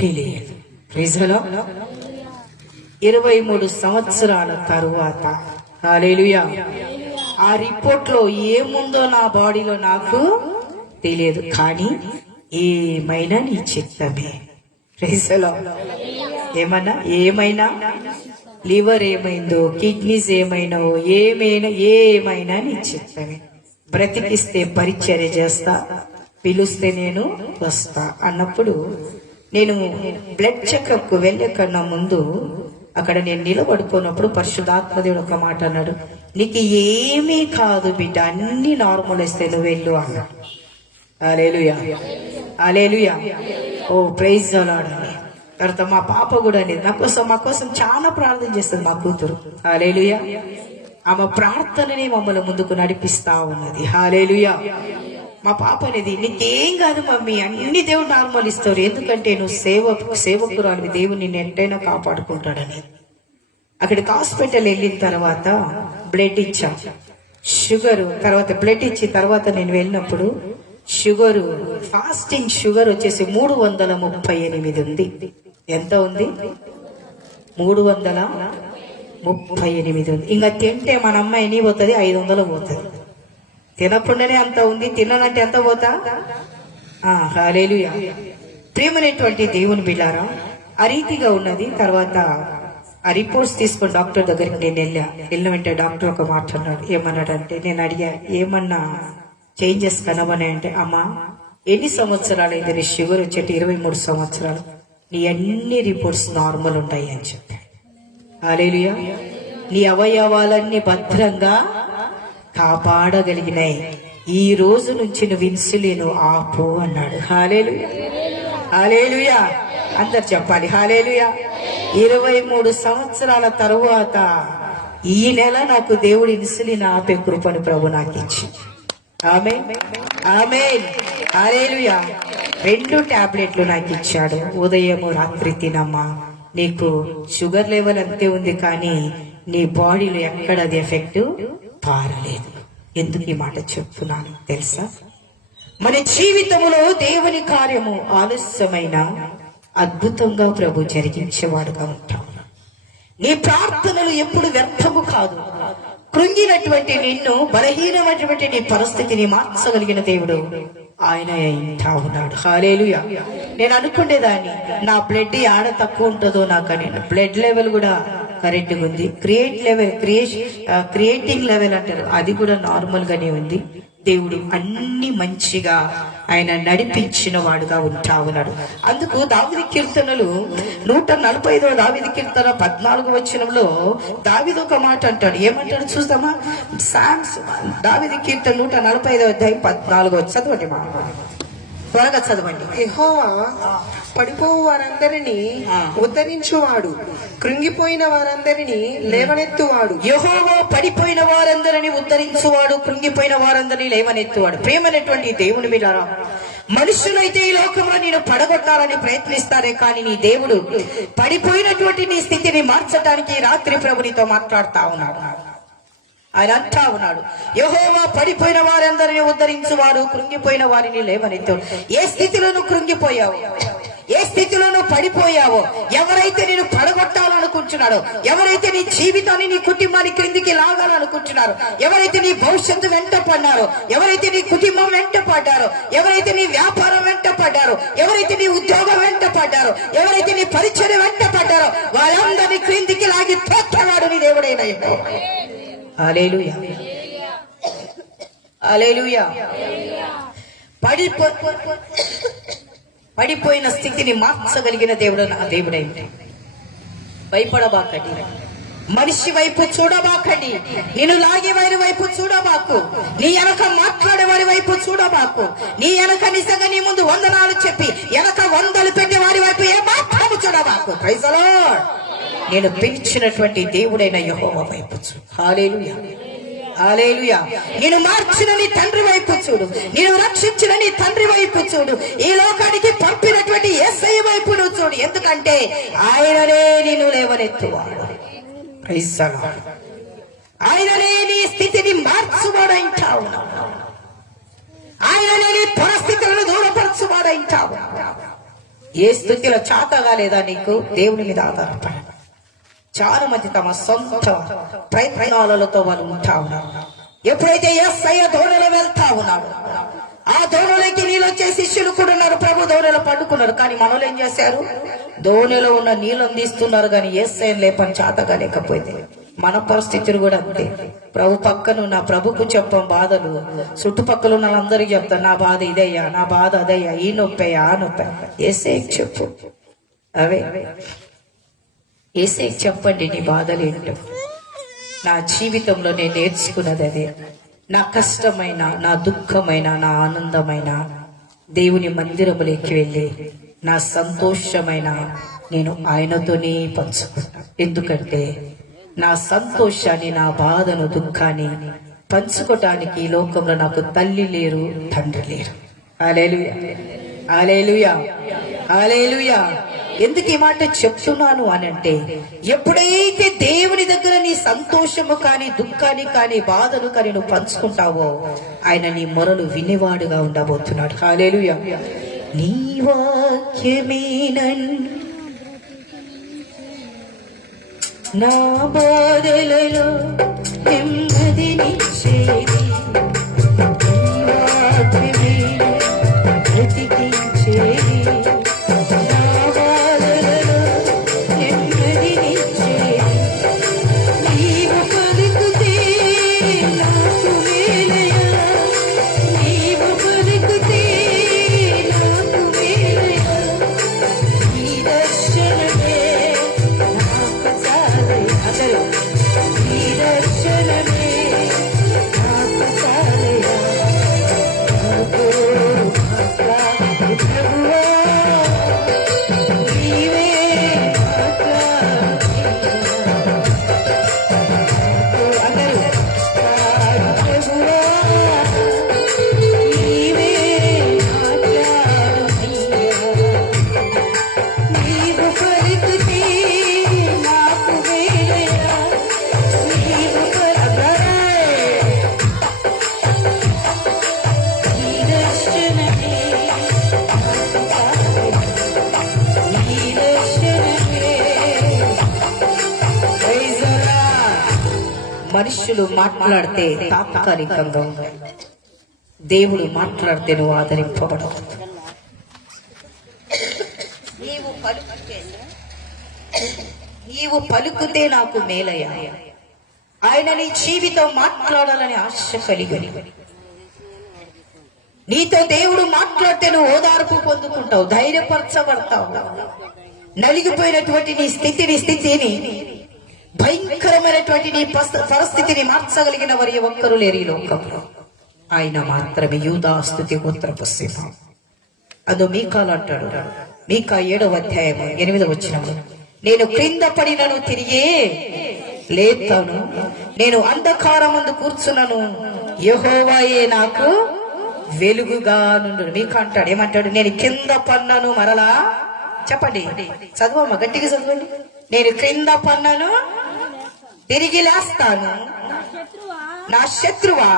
తెలియదు. Praise the lord. 23 సంవత్సరాల తరువాత హల్లెలూయా ఆ రిపోర్ట్ లో ఏముందో నా బాడీలో నాకు తెలియదు, కానీ ఏమైనా నీ చిత్తమే. Praise the Lord. ఏమైనా లివర్ ఏమైందో, కిడ్నీస్ ఏమైనా నీ చిత్తమే. బ్రతికిస్తే పరిచర్య చేస్తా, పిలుస్తే నేను వస్తా అన్నప్పుడు నేను బ్లడ్ చెకప్ కు వెళ్లే కన్నా ముందు అక్కడ నేను నిలబడుకున్నప్పుడు పరిశుద్ధాత్మదేవుడు ఒక మాట అన్నాడు, నీకు ఏమీ కాదు బిడ్డ, అన్ని నార్మల్ వస్తే నువ్వు వెళ్ళు అన్నాడు. హల్లెలూయా. హల్లెలూయా. ఓ ప్రైజ్ ది లార్డ్. తర్వాత మా పాప కూడా అనేది మా కోసం చాలా ప్రార్థన చేస్తుంది మా కూతురు. హల్లెలూయా. ఆమె ప్రార్థనని మమ్మల్ని ముందుకు నడిపిస్తా ఉన్నది. హల్లెలూయా. మా పాప అనేది, నీకేం కాదు మమ్మీ, అన్ని దేవుడు నార్మల్ ఇస్తారు, ఎందుకంటే నువ్వు సేవకురాలు, దేవుడు నిన్ను ఎంతైనా కాపాడుకుంటాడని. అక్కడికి హాస్పిటల్ వెళ్ళిన తర్వాత బ్లడ్ ఇచ్చా, షుగర్ తర్వాత బ్లడ్ ఇచ్చిన తర్వాత నేను వెళ్ళినప్పుడు షుగరు, ఫాస్టింగ్ షుగర్ వచ్చేసి 338 ఉంది. ఎంత ఉంది? 338 ఉంది. ఇంకా తింటే మన అమ్మ ఎన్ని పోతుంది? 500 పోతుంది. తినకుండానే అంత ఉంది, తిన్నానంటే ఎంత పోతా? హల్లెలూయా. ప్రియమైనటువంటి దేవుని బిడ్డలారా, ఆ రీతిగా ఉన్నది. తర్వాత ఆ రిపోర్ట్స్ తీసుకొని డాక్టర్ దగ్గరికి నేను వెళ్ళిన వెంటనే డాక్టర్ ఒక మాట అన్నాడు. ఏమన్నాడంటే, నేను అడిగా ఏమన్నా చేంజెస్ కనవనే అంటే, అమ్మా ఎన్ని సంవత్సరాలు అయింది నీ షుగర్ వచ్చేటి? 23 సంవత్సరాలు. నీ అన్ని రిపోర్ట్స్ నార్మల్ ఉంటాయి అని చెప్పాడు. హల్లెలూయా. నీ అవయవాలన్నీ భద్రంగా కాపాడగలిగినాయి. ఈ రోజు నుంచి నువ్వు ఇన్సులిన్ ఆపు అన్నాడు. హల్లెలూయా. హల్లెలూయా. అందరు చెప్పాలి హల్లెలూయా. 23 సంవత్సరాల తరువాత ఈ నెల నాకు దేవుడు ఇన్సులిన్ ఆపే కృపను ప్రభు నాకు ఇచ్చి. ఆమేన్. ఆమేన్. హల్లెలూయా. 2 టాబ్లెట్లు నాకు ఇచ్చాడు. ఉదయము రాత్రి తినమ్మా, నీకు షుగర్ లెవెల్ అంతే ఉంది, కానీ నీ బాడీలో ఎక్కడ అది ఎఫెక్ట్ పారలేదు. ఎందుకు ఈ మాట చెప్తున్నాను తెలుసా? మన జీవితంలో దేవుని కార్యము ఆలస్యమైన అద్భుతంగా ప్రభు జరిగించేవాడుగా ఉంటాం. నీ ప్రార్థనలు ఎప్పుడు వ్యర్థము కాదు. కృంగినటువంటి నిన్ను, బలహీనమైనటువంటి నీ పరిస్థితిని మార్చగలిగిన దేవుడు ఆయన ఇంటా ఉన్నాడు. హల్లెలూయా. నేను అనుకునేదాన్ని నా బ్లడ్ ఆడ తక్కువ ఉంటుందో నాకని. బ్లడ్ లెవెల్ కూడా కరెక్ట్ గా ఉంది. క్రియేటింగ్ లెవెల్ అంటారు, అది కూడా నార్మల్ గానే ఉంది. దేవుడు అన్ని మంచిగా ఆయన నడిపించిన వాడుగా ఉంటా ఉన్నాడు. అందుకు దావీదు కీర్తనలు 145వ దావీదు కీర్తన 14వ వచనంలో దావీదు ఒక మాట అంటాడు. ఏమంటాడు చూద్దామా? దావీదు కీర్తన 145వ అధ్యాయం 14వ చదవండి. మా త్వరగా చదవండి. యెహోవా పడిపోవు వారందరినీ ఉద్ధరించువాడు, కృంగిపోయిన వారందరినీ లేవనెత్తువాడు. యెహోవా పడిపోయిన వారందరినీ ఉద్ధరించువాడు, కృంగిపోయిన వారందరినీ లేవనెత్తువాడు. ప్రేమనేటువంటి దేవుని మీద మనుషులైతే ఈ లోకంలో నేను పడగొట్టాలని ప్రయత్నిస్తారే, కానీ నీ దేవుడు పడిపోయినటువంటి నీ స్థితిని మార్చడానికి రాత్రి ప్రభు నీతో మాట్లాడుతా ఉన్నాడు. ఆయన అంటా ఉన్నాడు, యెహోవా పడిపోయిన వారందరినీ ఉద్ధరించువాడు, కృంగిపోయిన వారిని లేవనెత్తు. ఏ స్థితిలోనూ కృంగిపోయావు, ఏ స్థితిలోనూ పడిపోయావో, ఎవరైతే నేను పడగొట్టాలనుకుంటున్నాడో, ఎవరైతే నీ జీవితాన్ని నీ కుటుంబాన్ని క్రిందికి లాగాలనుకుంటున్నారో, ఎవరైతే నీ భవిష్యత్తు వెంట పడ్డారో, ఎవరైతే నీ కుటుంబం వెంట పడ్డారో, ఎవరైతే నీ వ్యాపారం వెంట పడ్డారో, ఎవరైతే నీ ఉద్యోగం వెంట పడ్డారో, ఎవరైతే నీ పరిచయం వెంట పడ్డారో, వాళ్ళందరినీ క్రిందికి లాగి తోటవాడు నీ దేవుడైన యెహోవా. హల్లెలూయా, హల్లెలూయా. పడిపోయిన స్థితిని మార్చగలిగిన దేవుడు నా దేవుడైంది. భయపడబాకండి, మనిషి వైపు చూడబాకండి, నిన్ను లాగే వారి వైపు చూడబాకు, నీ వెనక మాట్లాడే వారి వైపు చూడబాకు, నీ వెనక నిజంగా నీ ముందు వందనాలు చెప్పి వెనక వందలు పెట్టే వారి వైపు ఏ మాత్రము చూడబాకు. Praise the lord. నేను పిలిచినటువంటి దేవుడైన యెహోవా వైపు చూడు. హల్లెలూయా, హల్లెలూయా. నేను మార్చిన నీ తండ్రి వైపు చూడు, నేను రక్షించిన నీ తండ్రి వైపు చూడు, ఈ లోకానికి పంపినటువంటి యేసయ్య వైపు నువ్వు చూడు. ఎందుకంటే ఆయననే నిన్ను లేవనెత్తువాడు. Praise the lord. ఆయననే నీ స్థితిని మార్చువాడంటా ఉన్నాడు. ఆయననే నీ పరిస్థితులను దూరపరచువాడంటా ఉన్నాడు. ఏ స్థితిలో చాతగా లేదా నీకు దేవుని మీద ఆధారపడ. చాలా మంది తమ సొంత ప్రయత్నాలతో వాళ్ళు ఉంటా ఉన్నారు. ఎప్పుడైతే యేసయ్య ధోరణిలో వెళ్తా ఉన్నాడు, ఆ ధోరణిలోకి నీళ్ళు వచ్చే శిష్యులు కూడా ఉన్నారు. ప్రభు ధోరణిలో పండుకున్నారు, కానీ మనలో ఏం చేశారు? ధోనిలో ఉన్న నీళ్ళని తీస్తున్నారు, కానీ యేసయ్యను లేపని చాతగా లేకపోతే మన పరిస్థితులు కూడా అంతే. ప్రభు పక్కన నా ప్రభుకు చెప్పాం బాధలు, చుట్టుపక్కల ఉన్న వాళ్ళందరికీ చెప్తాను నా బాధ ఇదయ్యా, నా బాధ అదయ్యా, ఈ నొప్పయ్యా, ఆ నొప్పి. యేసయ్యకి చెప్పు, అవే యేసయ్యకి చెప్పండి నీ బాధలేంటో. నా జీవితంలో నేను నేర్చుకున్నది అదే. నా కష్టమైన, నా దుఃఖమైన, నా ఆనందమైన దేవుని మందిరములోకి వెళ్ళి నా సంతోషమైన నేను ఆయనతోనే పంచుకుంటా. ఎందుకంటే నా సంతోషాన్ని, నా బాధను, దుఃఖాన్ని పంచుకోవటానికి ఈ లోకంలో నాకు తల్లి లేరు, తండ్రి లేరు. హల్లెలూయా, హల్లెలూయా, హల్లెలూయా. ఎందుకు ఈ మాట చెప్తున్నాను అని అంటే, ఎప్పుడైతే దేవుని దగ్గర నీ సంతోషము కానీ, దుఃఖాన్ని కానీ, బాధను కానీ నువ్వు పంచుకుంటావో, ఆయన నీ మొరలు వినేవాడుగా ఉండబోతున్నాడు. హల్లెలూయా. నీ వాక్యమే నన్ను నా బాధలలో నెమ్మదినిచ్చేది, నీ వాక్యమే బ్రతికించేది. మనుషులు మాట్లాడితే తాత్కాలికంగా ఉన్నాయి. దేవుడు మాట్లాడితే నువ్వు ఆదరింపబడవు. నీవు పలుకుతే నాకు మేలయ్యా. ఆయన నీ జీవితం మాట్లాడాలని ఆశ కలిగి, నీతో దేవుడు మాట్లాడితే నువ్వు ఓదార్పు పొందుకుంటావు, ధైర్యపరచబడతావు. నలిగిపోయినటువంటి నీ స్థితిని భయంకరమైనటువంటి నీ పరిస్థితిని మార్చగలిగిన వారి ఒక్కరు లేరు ఈ లోకంలో. ఆయన మాత్రమే. యూదా స్తుతి గోత్రపు సింహం. అదో మీకాలు అంటాడు. మీకా 7వ అధ్యాయము 8వ వచనము, నేను క్రింద పడినను తిరిగే లేతాను, నేను అంధకారమందు కూర్చున్నాను, యెహోవాయే నాకు వెలుగుగా నుండు. మీకు అంటాడు. ఏమంటాడు? నేను కింద పన్నాను మరలా. చెప్పండి, చదవమ్మా, గట్టిగా చదవండి. నేను క్రింద పన్నాను తిరిగి లేస్తాను, నా శత్రువా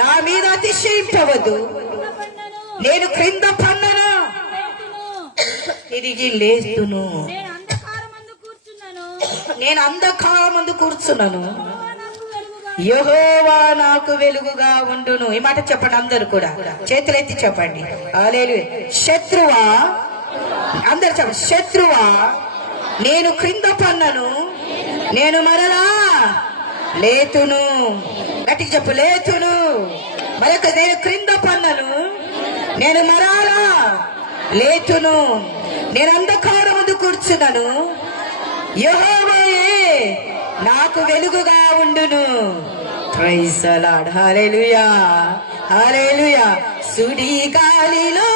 నా మీద అతిశయింపవద్దు. నేను క్రింద పన్నను తిరిగి లేస్తును, నేను అంధకారమందు కూర్చున్నాను, యెహోవా నాకు వెలుగుగా ఉండును. ఈ మాట చెప్పండి అందరు కూడా, చేతులెత్తి చెప్పండి. హల్లెలూయా. శత్రువా, అందరు చెప్పండి. శత్రువా నేను క్రింద పన్నను, నేను మరలా లేతును. గట్టికి చెప్పు, లేతును. మరొక, నేను క్రింద పన్నను, నేను మరలా లేతును, నేను అంధకారం ముందు కూర్చున్నాను, యెహోవాయే నాకు వెలుగుగా ఉండును. Praise the Lord. Hallelujah, hallelujah. సుడి గాలిలో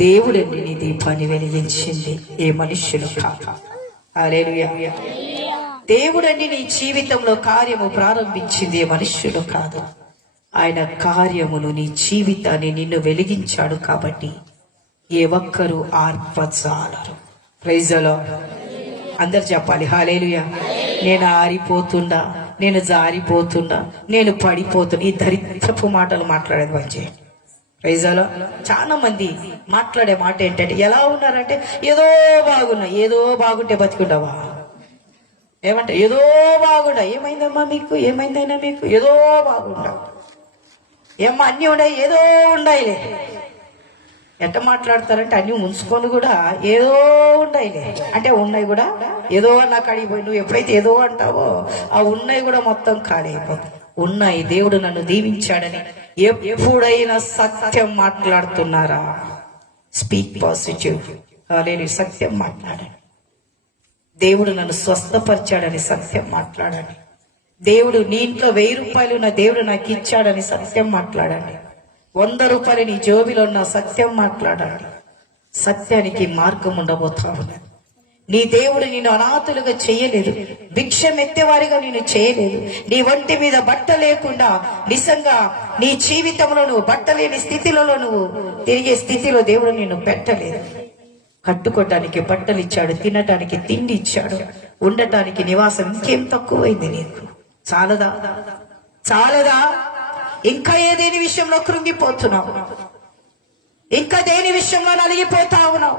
దేవుడండి నీ దీపాన్ని వెలిగించింది, ఏ మనుష్యులు కాదు. హల్లెలూయా. దేవుడండి నీ జీవితంలో కార్యము ప్రారంభించింది, ఏ మనుష్యులు కాదు. ఆయన కార్యమును నీ జీవితాన్ని నిన్ను వెలిగించాడు కాబట్టి ఏ ఒక్కరూ ఆర్పజాలరు. Praise the lord. అందరు చెప్పాలి హల్లెలూయా. నేను ఆరిపోతుండా, నేను జారిపోతుండా, నేను పడిపోతున్నా, ఈ దరిద్రపు మాటలు మాట్లాడేది మంచి. Praise the Lord. చాలా మంది మాట్లాడే మాట ఏంటంటే, ఎలా ఉన్నారంటే ఏదో బాగున్నా, ఏదో బాగుంటే బతికుంటావా? ఏమంటే ఏదో బాగుండా. ఏమైందమ్మా మీకు? ఏమైందైనా మీకు? ఏదో బాగుండా. ఏమ్మా అన్ని ఉన్నాయి, ఏదో ఉండాయిలే. ఎట్ట మాట్లాడతారంటే అన్ని ఉంచుకొని కూడా ఏదో ఉండాయిలే అంటే ఉన్నాయి కూడా ఏదో నాకు అడిగిపోయి. నువ్వు ఎప్పుడైతే ఏదో అంటావో ఆ ఉన్నాయి కూడా మొత్తం ఖాళీ అయిపోతాయి. ఉన్నాయి, దేవుడు నన్ను దీవించాడని ఎప్పుడైనా సత్యం మాట్లాడుతున్నారా? Speak positive. నేను సత్యం మాట్లాడండి. దేవుడు నన్ను స్వస్థపరిచాడని సత్యం మాట్లాడండి. దేవుడు నీ ఇంట్లో 1000 రూపాయలు ఉన్న దేవుడు నాకు ఇచ్చాడని సత్యం మాట్లాడండి. 100 రూపాయలు నీ జోబిలో ఉన్న సత్యం మాట్లాడండి. సత్యానికి మార్గం ఉండబోతా ఉన్నది. నీ దేవుడు నిన్ను అనాథులుగా చేయలేదు. భిక్షం ఎత్తేవారిగా నేను చేయలేదు. నీ ఒంటి మీద బట్ట లేకుండా నిజంగా నీ జీవితంలో నువ్వు బట్ట లేని స్థితిలో నువ్వు తిరిగే స్థితిలో దేవుడు నిన్ను పెట్టలేదు. కట్టుకోవటానికి బట్టలు ఇచ్చాడు, తినటానికి తిండి ఇచ్చాడు, ఉండటానికి నివాసం. ఇంకేం తక్కువైంది నీకు? చాలదా? ఇంకా ఏదేని విషయంలో కృంగిపోతున్నావు? ఇంకా దేని విషయంలో నలిగిపోతా ఉన్నావు?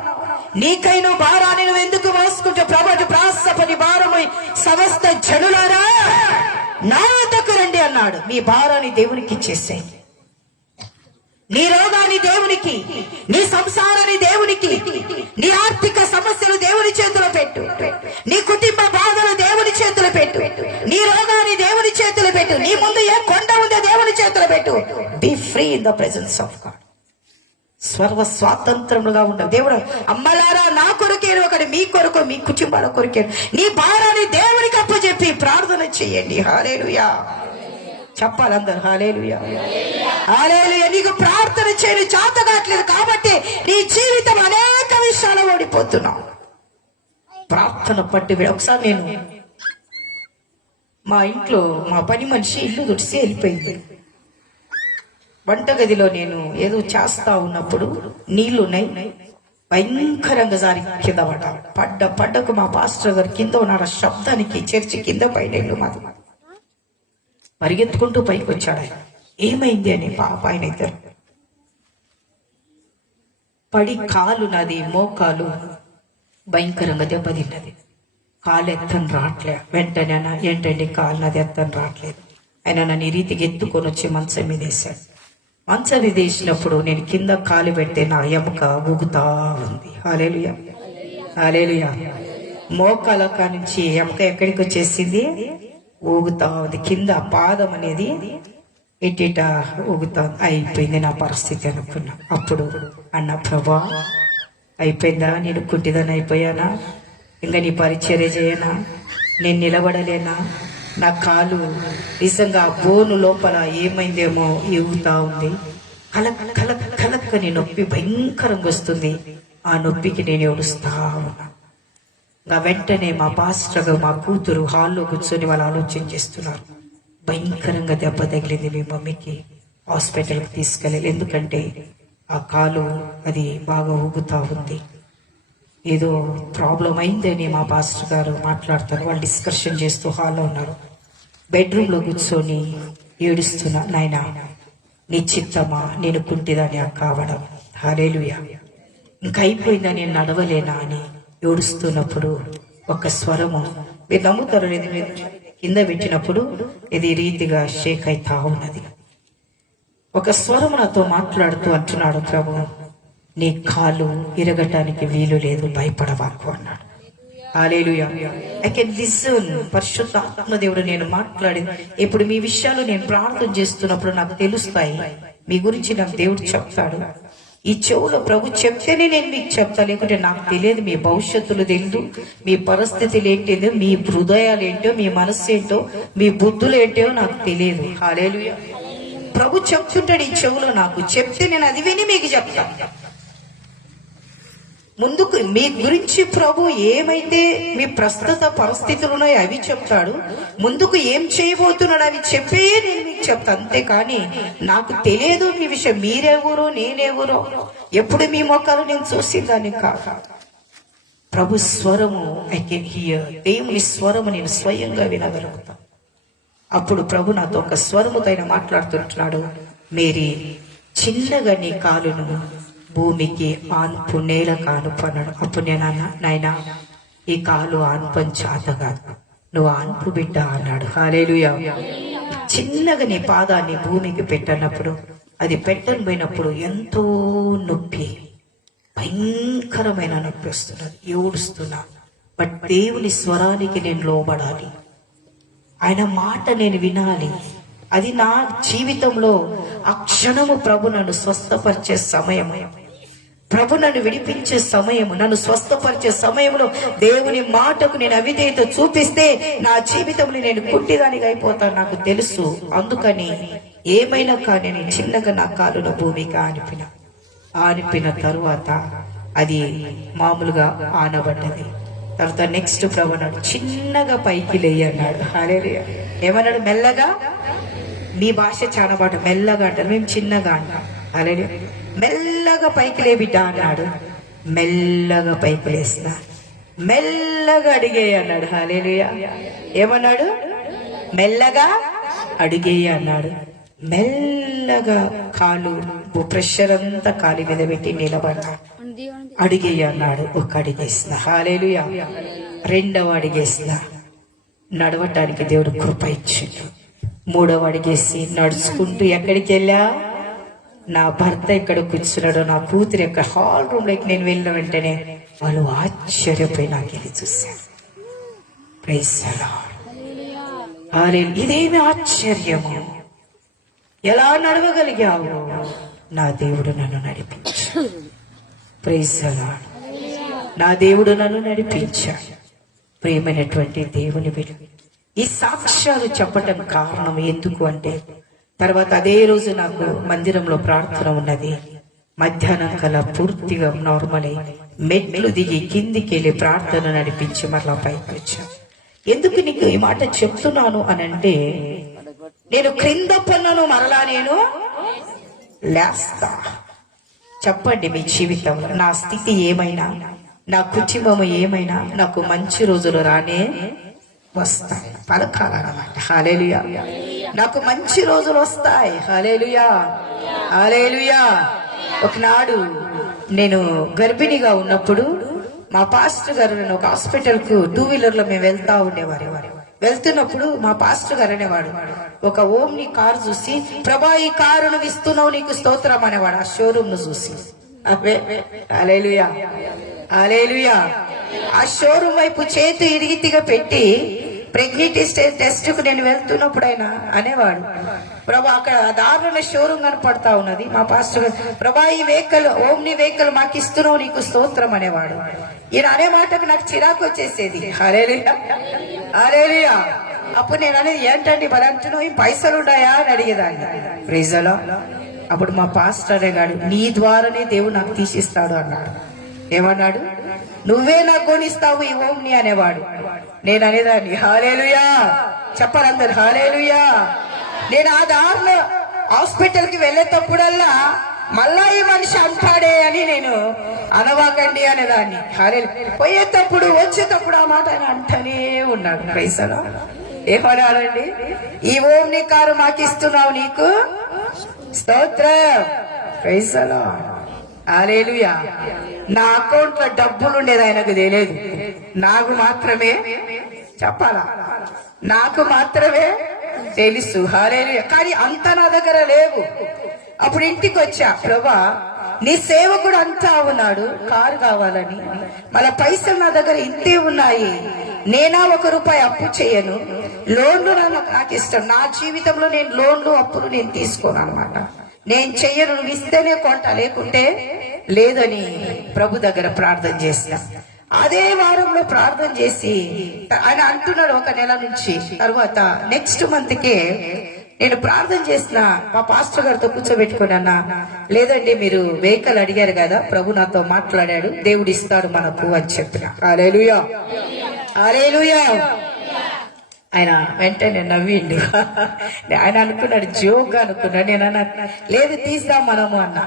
నీకై నువ్వు భారాన్ని నువ్వు ఎందుకు మోసుకుంటూ ప్రభువు ప్రాసపని భారమై సమస్త జనులారా నా వద్దకు రండి అన్నాడు. మీ భారాన్ని దేవునికి ఇచ్చేసేయి. నీ రోగాన్ని దేవునికి, నీ సంసారాన్ని దేవునికి, నీ ఆర్థిక సమస్యలు దేవుని చేతిలో పెట్టు. నీ కుటుంబ బాధలు దేవుని చేతిలో పెట్టు. నీ రోగాన్ని దేవుని చేతిలో పెట్టు. నీ ముందు ఏ కొండ ఉందో దేవుని చేతిలో పెట్టు. Be free in the presence of God. సర్వ స్వాతంత్రముగా ఉండవు. దేవుడు అమ్మలారా నా కొరకేను, ఒకటి మీ కొరకు, మీ కుటుంబాల కొరకేను. నీ భారాన్ని దేవునికి అప్పచెప్పి ప్రార్థన చేయండి. హల్లెలూయా చెప్పాలి అందరు. హల్లెలూయా హల్లెలూయా. నీకు ప్రార్థన చేయని చేత కావట్లేదు కాబట్టి నీ జీవితం అనేక విషయాలు ఓడిపోతున్నావు. ప్రార్థన పట్టి ఒకసారి నేను మా ఇంట్లో మా పని మనిషి ఇల్లు తుడిసి వెళ్ళిపోయింది. వంటగదిలో నేను ఏదో చేస్తా ఉన్నప్పుడు నీళ్లున్నాయి, భయంకరంగా జారి కింద పడ్డకు మా పాస్టర్ గారు కింద ఉన్నాడు. ఆ శబ్దానికి చర్చి కింద పైన మాది పరిగెత్తుకుంటూ పైకి వచ్చాడు. ఆయన ఏమైంది అని పాప ఆయన ఇద్దరు పడి కాలు నాది మోకాలు భయంకరంగా దెబ్బతిన్నది. కాలు ఎత్తని రావట్లే. వెంటనే ఏంటండి కాలు నాది ఎత్తని రావట్లేదు. ఆయన నన్ను ఈ రీతికి ఎత్తుకొని వచ్చి మంచం మీద వేశాడు. మంచం మీద వేసినప్పుడు నేను కింద కాలు పెడితే నా ఎముక ఊగుతా ఉంది. హల్లెలూయా హల్లెలూయా. మోకాల నుంచి ఎముక ఎక్కడికి వచ్చేసింది? ఊగుతా ఉంది. కింద పాదం అనేది ఇట ఊగుతా. అయిపోయింది నా పరిస్థితి అనుకున్నా. అప్పుడు అన్న, ప్రభా అయిపోయిందా? నేను కుంటిదని అయిపోయానా? ఇంకా నీ పరిచర్య చేయనా? నేను నిలబడలేనా? నా కాలు నిజంగా బోను లోపల ఏమైందేమో ఊగుతా ఉంది. కలక్కని నొప్పి భయంకరంగా వస్తుంది. ఆ నొప్పికి నేను ఏడుస్తా ఉన్నా. వెంటనే మా పాస్టర్ మా కూతురు హాల్లో కూర్చొని వాళ్ళు ఆలోచన చేస్తున్నారు. భయంకరంగా దెబ్బ తగిలింది, మీ మమ్మీకి హాస్పిటల్కి తీసుకెళ్ళాలి. ఎందుకంటే ఆ కాలు అది బాగా ఊగుతా ఉంది, ఏదో ప్రాబ్లం అయిందని మా పాస్టర్ గారు మాట్లాడతారు. వాళ్ళు డిస్కషన్ చేస్తూ హాల్లో ఉన్నారు. బెడ్రూమ్లో కూర్చొని ఏడుస్తున్నా, నాయనా నీ చిత్తమా, నేను కుంటిదాన్ని కావడం. హల్లెలూయా. ఇంకా అయిపోయిందా, నేను నడవలేనా అని ఏడుస్తున్నప్పుడు ఒక స్వరము, మీరు నమ్ముతారు లేదు, కింద పెట్టినప్పుడు ఇది రీతిగా షేక్ అయితా ఉన్నది. ఒక స్వరము నాతో మాట్లాడుతూ అంటున్నాడు, ప్రభు నీ కాలు ఇరగటానికి వీలు లేదు, భయపడవాకు అన్నాడు. హల్లెలూయా. I can listen. పరిశుద్ధ ఆత్మదేవుడు నేను మాట్లాడి ఇప్పుడు మీ విషయాలు నేను ప్రార్థన చేస్తున్నప్పుడు నాకు తెలుస్తాయి. మీ గురించి నాకు దేవుడు చెప్తాడు. ఈ చెవులో ప్రభు చెప్తేనే నేను మీకు చెప్తా, లేకుంటే నాకు తెలియదు. మీ భవిష్యత్తులు తెలియదు, మీ పరిస్థితులు ఏంటో, మీ హృదయాలు ఏంటో, మీ మనస్సు ఏంటో, మీ బుద్ధులు ఏంటో నాకు తెలియదు. హల్లెలూయా. ప్రభు చెప్తుంటాడు ఈ చెవులో, నాకు చెప్తే నేను అది విని మీకు చెప్తాను. ముందుకు మీ గురించి ప్రభు ఏమైతే మీ ప్రస్తుత పరిస్థితులు ఉన్నాయో అవి చెప్తాడు. ముందుకు ఏం చేయబోతున్నాడు అవి చెప్పే నేను మీకు చెప్తాను. అంతేకాని నాకు తెలియదు మీ విషయం, మీరెవరో నేనెవరో ఎప్పుడు మీ మొక్కలు నేను చూసిందాన్ని కాక. ప్రభు స్వరము ఐ కెన్ హియర్. దేవుని స్వరము నేను స్వయంగా వినగలుగుతాను. అప్పుడు ప్రభు నాతో ఒక స్వరముతో ఆయన మాట్లాడుతుంటున్నాడు, మేరీ చిన్నగా నీ కాలును భూమికి ఆన్పు, నేల కానుపు అన్నాడు. అప్పుడు నేను అన్నా, నాయనా ఈ కాలు ఆన్పని చేత కాదు, నువ్వు ఆన్పు బిడ్డ అన్నాడు. హల్లెలూయా. చిన్నగా నీ పాదాన్ని భూమికి పెట్టనప్పుడు, అది పెట్టని పోయినప్పుడు ఎంతో నొప్పి, భయంకరమైన నొప్పి వస్తున్నది, ఏడుస్తున్నా. బట్ దేవుని స్వరానికి నేను లోబడాలి, ఆయన మాట నేను వినాలి. అది నా జీవితంలో ఆ క్షణము ప్రభు నన్ను స్వస్థపరిచే సమయం, ప్రభు నన్ను విడిపించే సమయము, నన్ను స్వస్థపరిచే సమయంలో దేవుని మాటకు నేను అవిధేయత చూపిస్తే నా జీవితంలో నేను కుంటిదానిగా అయిపోతాను, నాకు తెలుసు. అందుకని ఏమైనా కానీ నేను చిన్నగా నా కాలును భూమికి ఆనిపిన తరువాత అది మామూలుగా ఆనబడ్డది. తర్వాత నెక్స్ట్ ప్రభు అన్నాడు చిన్నగా పైకి లేయి అన్నాడు. హల్లెలూయా. ఏమన్నాడు? మెల్లగా. మీ భాష చాలా బాట, మెల్లగా అంటారు, మేము చిన్నగా అంటాం. హల్లెలూయా. మెల్లగా పైకి లే బిడ్డ అన్నాడు. మెల్లగా పైకి లేసిన, మెల్లగా అడిగేయి అన్నాడు. హల్లెలూయా. ఏమన్నాడు? మెల్లగా అడిగేయి అన్నాడు. మెల్లగా కాలు ప్రెషర్ అంతా కాలి మీద పెట్టి నిలబడ్డా. అడిగేయి అన్నాడు. ఒక అడిగేసిన. హల్లెలూయా. రెండవ అడిగేసిన, నడవటానికి దేవుడు కృప ఇచ్చిండు. మూడవ అడిగేసి నడుచుకుంటూ ఎక్కడికి వెళ్ళా? నా భర్త ఎక్కడ కూర్చున్నాడో, నా కూతురు ఎక్కడ, హాల్ రూమ్ లోకి నేను వెళ్ళిన వెంటనే వాళ్ళు ఆశ్చర్యపోయి నాకు వెళ్ళి చూశారు. Praise the Lord. హల్లెలూయా. ఇదేమి ఆశ్చర్యము! ఎలా నడవగలిగావు? నా దేవుడు నన్ను నడిపించాడు. Praise the Lord. నా దేవుడు నన్ను నడిపించాడు. ప్రియమైనటువంటి దేవుని బిడ్డ, ఈ సాక్ష్యాలు చెప్పటం కారణం ఎందుకు అంటే, తర్వాత అదే రోజు నాకు మందిరంలో ప్రార్థన ఉన్నది. మధ్యాహ్నం కల్లా పూర్తిగా నార్మల్ అయి మెట్లు దిగి కిందికి వెళ్ళి ప్రార్థన నడిపించి మరలా పైకి వచ్చాను. ఎందుకు నీకు ఈ మాట చెప్తున్నాను అని అంటే, నేను క్రింద పన్నను, మరలా నేను లేస్తా. చెప్పండి, మీ జీవితంలో నా స్థితి ఏమైనా, నా కుటుంబం ఏమైనా, నాకు మంచి రోజులు రానే వస్తాయి. పలకాలన్నమాట. హల్లెలూయా. నాకు మంచి రోజులు వస్తాయి. హల్లెలూయా. హల్లెలూయా. ఒకనాడు నేను గర్భిణిగా ఉన్నప్పుడు మా పాస్టర్ గారు నేను ఒక హాస్పిటల్ కు 2 లో మేము వెళ్తా ఉండేవారు. వెళ్తున్నప్పుడు మా పాస్టర్ గారు అనేవాడు, ఒక ఓమ్ని కారు చూసి, ప్రభా ఈ కారును ఇస్తున్నావు, నీకు స్తోత్రం అనేవాడు. ఆ షోరూమ్ ను చూసి. హల్లెలూయా. హల్లెలూయా. ఆ షోరూమ్ వైపు చేతి ఇరిగితిగా పెట్టి ప్రెగ్నెంటీ టెస్ట్ కు నేను వెళ్తున్నప్పుడు ఆయన అనేవాడు, ప్రభా అక్కడ దారుణ షోరూమ్ కనపడతా ఉన్నది. మా పాస్టర్ ప్రభా ఈ వెహికల్, ఓమ్ని వెహికల్ మాకు ఇస్తున్నావు, నీకు స్తోత్రం అనేవాడు. ఈయన అనే మాటకు నాకు చిరాకు వచ్చేసేది. హల్లెలూయా. హల్లెలూయా. అప్పుడు నేను అనేది, ఏంటండి మరి అంటున్నావు, ఈ పైసలు ఉన్నాయా అని అడిగేదాన్ని. Praise the Lord. అప్పుడు మా పాస్టర్ అనేవాడు, నీ ద్వారానే దేవుడు నాకు తీసిస్తాడు అన్నాడు. ఏమన్నాడు? నువ్వే నాకు కొనిస్తావు ఈ ఓమ్ని అనేవాడు. నేను అనేదాన్ని, హల్లెలూయా. చెప్పాలందరు హల్లెలూయా. నేను ఆ దారిలో హాస్పిటల్ కి వెళ్ళేటప్పుడల్లా మళ్ళా ఈ మనిషి అంటాడే అని నేను అనవాకండి అనేదాన్ని. హల్లెలూయా. పోయేటప్పుడు వచ్చేటప్పుడు ఆ మాట ఆయన అంటనే ఉన్నాడు. Praise the Lord. ఏమన్నాడండి? ఈ ఓమ్ని కారు మాకు ఇస్తున్నావు, నీకు స్తోత్రం. Praise the Lord. హల్లెలూయా. నా అకౌంట్ లో డబ్బులు ఉండేది ఆయనకు తెలియదు, నాకు మాత్రమే. చెప్పాలా? నాకు మాత్రమే తెలుసు. హల్లెలూయా. కానీ అంత నా దగ్గర లేవు. అప్పుడు ఇంటికి వచ్చా, ప్రభా నీ సేవకుడు అంతా ఉన్నాడు కారు కావాలని, మళ్ళా పైసలు నా దగ్గర ఇంతే ఉన్నాయి, నేనా ₹1 అప్పు చేయను, లోన్లు నాకు ఇష్టం. నా జీవితంలో నేను లోన్లు అప్పులు నేను తీసుకోను అనమాట. నేను చెయ్యను, నువ్వు ఇస్తేనే కొంటా, లేకుంటే లేదని ప్రభు దగ్గర ప్రార్థన చేసిన. అదే వారంలో ప్రార్థన చేసి ఆయన అంటున్నాడు, ఒక నెల నుంచి తర్వాత నెక్స్ట్ మంత్ కే నేను ప్రార్థన చేసిన మా పాస్టర్ గారితో కూర్చోబెట్టుకుని, అన్నా లేదండి మీరు వెహికల్ అడిగారు కదా, ప్రభు నాతో మాట్లాడాడు, దేవుడు ఇస్తాడు మనకు అని చెప్పిన. హల్లెలూయా. హల్లెలూయా. ఆయన వెంటనే నవ్విండు. ఆయన అనుకున్నాడు, జోక్ అనుకున్నాడు. నేను అన్నా లేదు తీస్తాం మనము అన్నా.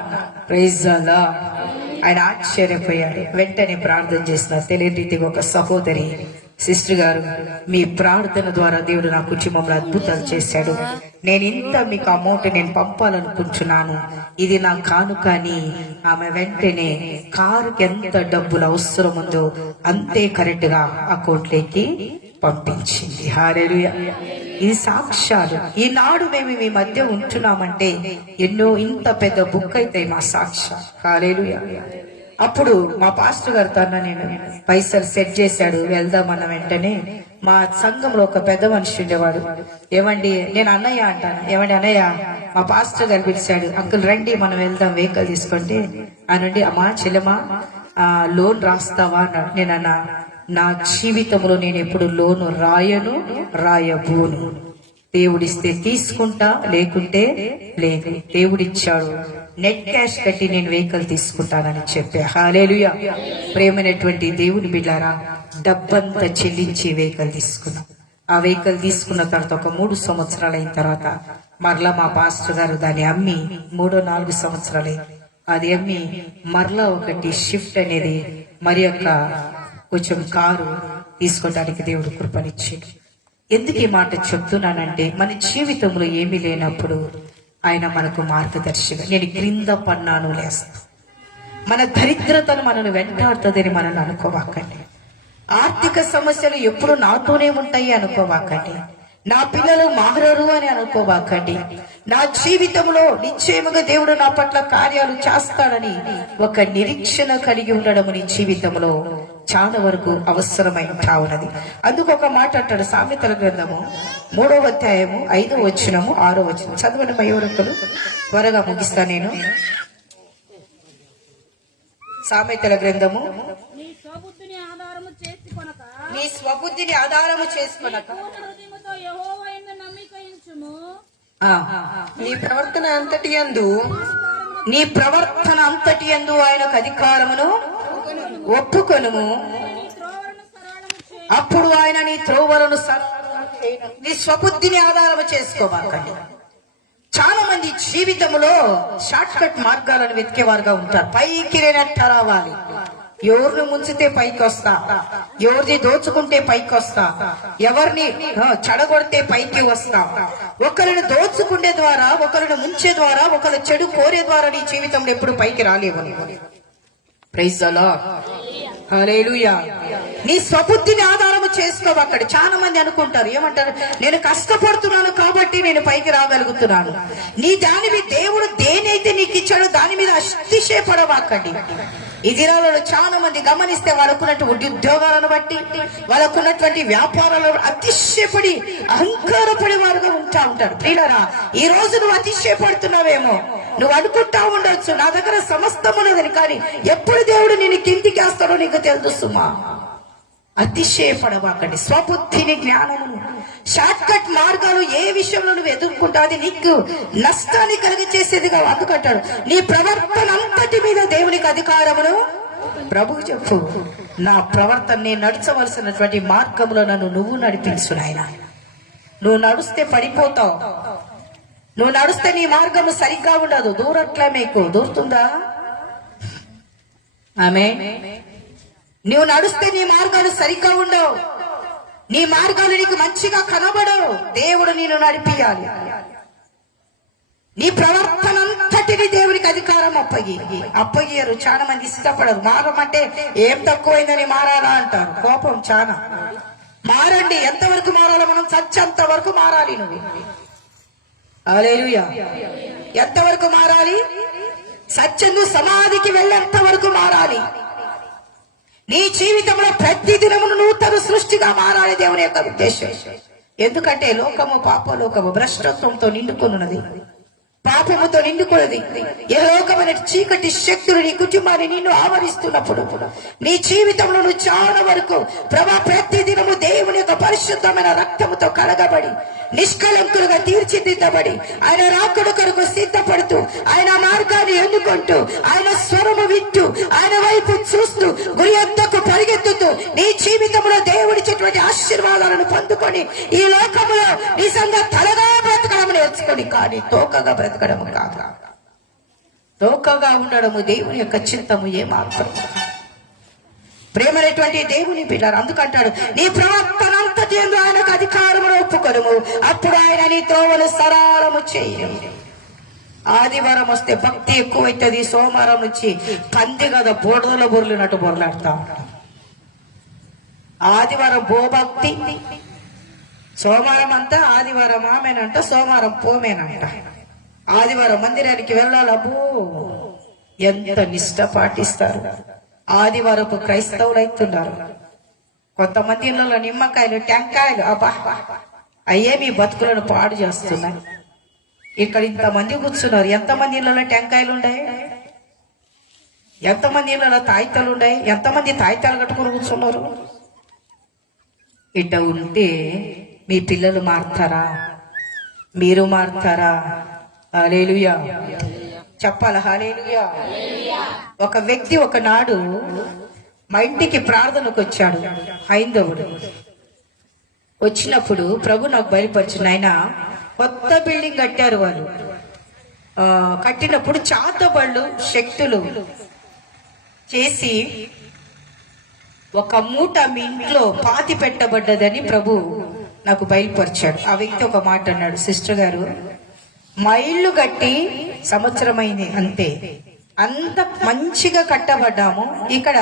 Praise the Lord. ఆయన ఆశ్చర్యపోయాడు. వెంటనే ప్రార్థన చేసిన తెలియని రీతిగా ఒక సహోదరి, సిస్టర్ గారు, మీ ప్రార్థన ద్వారా దేవుడు నా కుటుంబంలో అద్భుతాలు చేశాడు, నేను ఇంత మీకు అమౌంట్ నేను పంపాలనుకుంటున్నాను, ఇది నా కానుక అని ఆమె వెంటనే కారుకి ఎంత డబ్బులు అవసరం ఉందో అంతే కరెక్ట్ గా అకౌంట్ లోకి పంపించింది. హల్లెలూయా. ఇది సాక్ష్యాలు. ఈనాడు మేము మీ మధ్య ఉంటున్నామంటే ఎన్నో ఇంత పెద్ద బుక్ అయితే మా సాక్ష్యం. హల్లెలూయా. అప్పుడు మా పాస్టర్ గారితో అన్న నేను పైసలు సెట్ చేశాడు, వెళ్దామన్న వెంటనే మా సంఘంలో ఒక పెద్ద మనిషి ఉండేవాడు. ఏమండి, నేను అన్నయ్య అంటాను, ఏమండి అన్నయ్య, మా పాస్టర్ గారు పిలిచాడు, అంకుల్ రండి మనం వెళ్దాం వెహికల్ తీసుకుంటే, అనండి అమ్మా చెల్లెమ్మా లోన్ రాస్తావా అన్నాడు. నేనన్నా నా జీవితంలో నేను ఎప్పుడు లోను రాయను, రాయబోను. దేవుడిస్తే తీసుకుంటా, లేకుంటే లేదు. దేవుడిచ్చాడు, నెట్ క్యాష్ కట్టి నేను వెహికల్ తీసుకుంటానని చెప్పా. హల్లెలూయా. ప్రేమైనటువంటి దేవుని బిడ్డారా, డబ్బంతా చెల్లించి వెహికల్ తీసుకున్నాం. ఆ వెహికల్ తీసుకున్న తర్వాత ఒక 3 సంవత్సరాలు అయిన తర్వాత మరలా మా పాస్టర్ గారు దాన్ని అమ్మి 3-4 సంవత్సరాలు అది అమ్మి మరలా ఒకటి షిఫ్ట్ అనేది మరి యొక్క కొంచెం కారు తీసుకోవడానికి దేవుడు కృపనిచ్చాడు. ఎందుకు ఈ మాట చెప్తున్నానంటే మన జీవితంలో ఏమీ లేనప్పుడు ఆయన మనకు మార్గదర్శిగా నేను క్రింద పన్నాను లేస్తాను. మన దరిద్రతను మనల్ని వెంటాడుతుందని మనల్ని అనుకోవాకండి. ఆర్థిక సమస్యలు ఎప్పుడు నాతోనే ఉంటాయి అనుకోవాకండి. నా పిల్లలు మారరు అని అనుకోవాకండి. నా జీవితంలో నిశ్చయముగా దేవుడు నా పట్ల కార్యాలు చేస్తాడని ఒక నిరీక్షణ కలిగి ఉండడం నీ జీవితంలో చాలా వరకు అవసరమైంటా ఉన్నది. అందుకు ఒక మాట అంటాడు సామెతల గ్రంథము 3వ అధ్యాయము 5వ వచనము 6వ వచనం చదవండి మయూరకులు, త్వరగా ముగిస్తా నేను. సామెతల గ్రంథము నీ స్వబుద్ధిని ఆధారము చేసుకొనక నీ ప్రవర్తన అంతటి యందు ఆయనకు అధికారమును ఒప్పుకొనుము. అప్పుడు ఆయన నీ త్రోవలను నీ స్వబుద్ధిని ఆధారము చేసుకోవాలండి. చాలా మంది జీవితంలో షార్ట్ కట్ మార్గాలను వెతికేవారుగా ఉంటారు. పైకి రేనట్ట రావాలి, ఎవరిని ముంచితే పైకి వస్తా, ఎవరిది దోచుకుంటే పైకి వస్తా, ఎవరిని చెడగొడితే పైకి వస్తా. ఒకరిని దోచుకునే ద్వారా, ఒకరిని ముంచే ద్వారా, ఒకరు చెడు కోరే ద్వారా నీ జీవితంలో ఎప్పుడు పైకి రాలేవు. ప్రైజ్ ది లార్డ్, హల్లెలూయా. నీ స్వబుద్ధిని ఆధారము చేసుకోవు. అక్కడ చాలా మంది అనుకుంటారు, ఏమంటారు, నేను కష్టపడుతున్నాను కాబట్టి నేను పైకి రాగలుగుతున్నాను. నీ దాని మీద దేవుడు దేనైతే నీకు ఇచ్చాడో దాని మీద అతిశయపడవాకండి. ఈ దినాలలో చాలా మంది గమనిస్తే వాళ్ళకున్నటువంటి ఉద్యోగాలను బట్టి, వాళ్ళకున్నటువంటి వ్యాపారాలను అతిశయపడి అహంకారపడే వారుగా ఉంటారు. ప్రియులారా, ఈ రోజు నువ్వు అతిశయపడుతున్నావేమో, నువ్వు అనుకుంటా ఉండొచ్చు నా దగ్గర సమస్తం ఉన్నదని, కానీ ఎప్పుడు దేవుడు నిన్ను కిందికి వేస్తాడో నీకు తెలుసుమా. అతిశయపడవాకండి. స్వబుద్ధిని, జ్ఞానమును, షార్ట్ కట్ మార్గాలు ఏ విషయంలో నువ్వు ఎదుర్కొంటా అది నీకు నష్టాన్ని కలిగి చేసేదిగా. అందుకంటాడు నీ ప్రవర్తన అంతటి మీద దేవునికి అధికారమును ప్రభువు చెప్పు. నా ప్రవర్తన నేను నడచవలసినటువంటి మార్గంలో నన్ను నువ్వు నడిపించు నాయన. నువ్వు నడుస్తే పడిపోతావు. నువ్వు నడుస్తే నీ మార్గము సరిగ్గా ఉండదు. దూరట్లే మీకు దూరుతుందా? ఆమె నువ్వు నడుస్తే నీ మార్గాలు సరిగ్గా ఉండవు. నీ మార్గాలు నీకు మంచిగా కనబడవు. దేవుడు నిన్ను నడిపియాలి. నీ ప్రవర్తన అంతటిని దేవునికి అధికారం అప్పయ్యారు. చాలా మంది ఇష్టపడరు. మారమంటే ఏం తక్కువైందని మారాలా అంటారు. కోపం చాలా. మారండి. ఎంతవరకు మారాలో? మనం చచ్చేంత వరకు మారాలి. నువ్వు హల్లెలూయా. ఎంతవరకు మారాలి? సత్యందు సమాధికి వెళ్ళేంత వరకు మారాలి. నీ జీవితంలో ప్రతి దినమును నూతన సృష్టిగా మారాలి దేవుని యొక్క ఉద్దేశం. ఎందుకంటే లోకము, పాపలోకము భ్రష్టత్వంతో నిండుకున్నది, పాపముతో నిండుకున్నది. ఏ లోకమైన చీకటి శక్తులు నీ కుటుంబాన్ని నిన్ను ఆవరిస్తున్నప్పుడు నీ జీవితంలో నువ్వు చాలా వరకు ప్రభా ప్రతి దినము దేవుని యొక్క పరిశుద్ధమైన రక్తముతో కడగబడి నిష్కలంకులుగా తీర్చిదిద్దబడి ఆయన రాకడ కొరకు సిద్ధపడుతూ ఆయన మార్గాన్ని ఎన్నుకుంటూ ఆయన స్వరము వింటూ ఆయన వైపు చూస్తూ గురి యొద్దకు పరిగెత్తుతూ నీ జీవితంలో దేవుడిచ్చేటువంటి ఆశీర్వాదాలను పొందుకొని ఈ లోకములో నిజంగా తలగా బ్రతకడం నేర్చుకొని, కానీ తోకగా బ్రతకడము కాదు. తోకగా ఉండడము దేవుని యొక్క చిత్తము ఏమాత్రం. ప్రేమనేటువంటి దేవుని పిల్లలు అందుకంటాడు నీ ప్రవర్తన అంతటి యందు ఆయనకు అధికారమును ఒప్పుకొనుము. అప్పుడు ఆయన నీ త్రోవలు సరళము చేయను. ఆదివారం వస్తే భక్తి ఎక్కువైతుంది. సోమవారం నుంచి పంది కదా బోర్డలో బొర్లినట్టు బొర్లాడుతా ఉంటాం. ఆదివారం భక్తి, సోమవారం అంతా ఆదివారం ఆమెనంట, సోమవారం పోమేనంట. ఆదివారం మందిరానికి వెళ్ళాలబ్బో ఎంత నిష్ట పాటిస్తారు. ఆదివారపు క్రైస్తవులు అవుతున్నారు. కొంతమంది ఇళ్లలో నిమ్మకాయలు, టెంకాయలు, అబ్బా అయ్యే మీ బతుకులను పాడు చేస్తున్నాయి. ఇక్కడ ఇంతమంది కూర్చున్నారు. ఎంతమంది ఇళ్లలో టెంకాయలు ఉన్నాయి? ఎంతమంది ఇళ్లలో తాయితాలు ఉన్నాయి? ఎంతమంది తాయితాలు కట్టుకుని కూర్చున్నారు? ఇట్ట ఉంటే మీ పిల్లలు మారుతారా? మీరు మారుతారా? హల్లెలూయా చెప్పాల. హల్లెలూయా. ఒక వ్యక్తి ఒకనాడు మా ఇంటికి ప్రార్థనకు వచ్చాడు హైందవుడు. వచ్చినప్పుడు ప్రభు నాకు బయలుపరిచిన ఆయన కొత్త బిల్డింగ్ కట్టారు వాళ్ళు. కట్టినప్పుడు చాతబళ్ళు శక్తులు చేసి ఒక మూట మీ ఇంట్లో పాతి పెట్టబడ్డదని ప్రభు నాకు బయలుపరిచాడు. ఆ వ్యక్తి ఒక మాట అన్నాడు, సిస్టర్ గారు మా ఇల్లు కట్టి సంవత్సరమైంది అంతే, అంత మంచిగా కట్టబడ్డాము, ఇక్కడ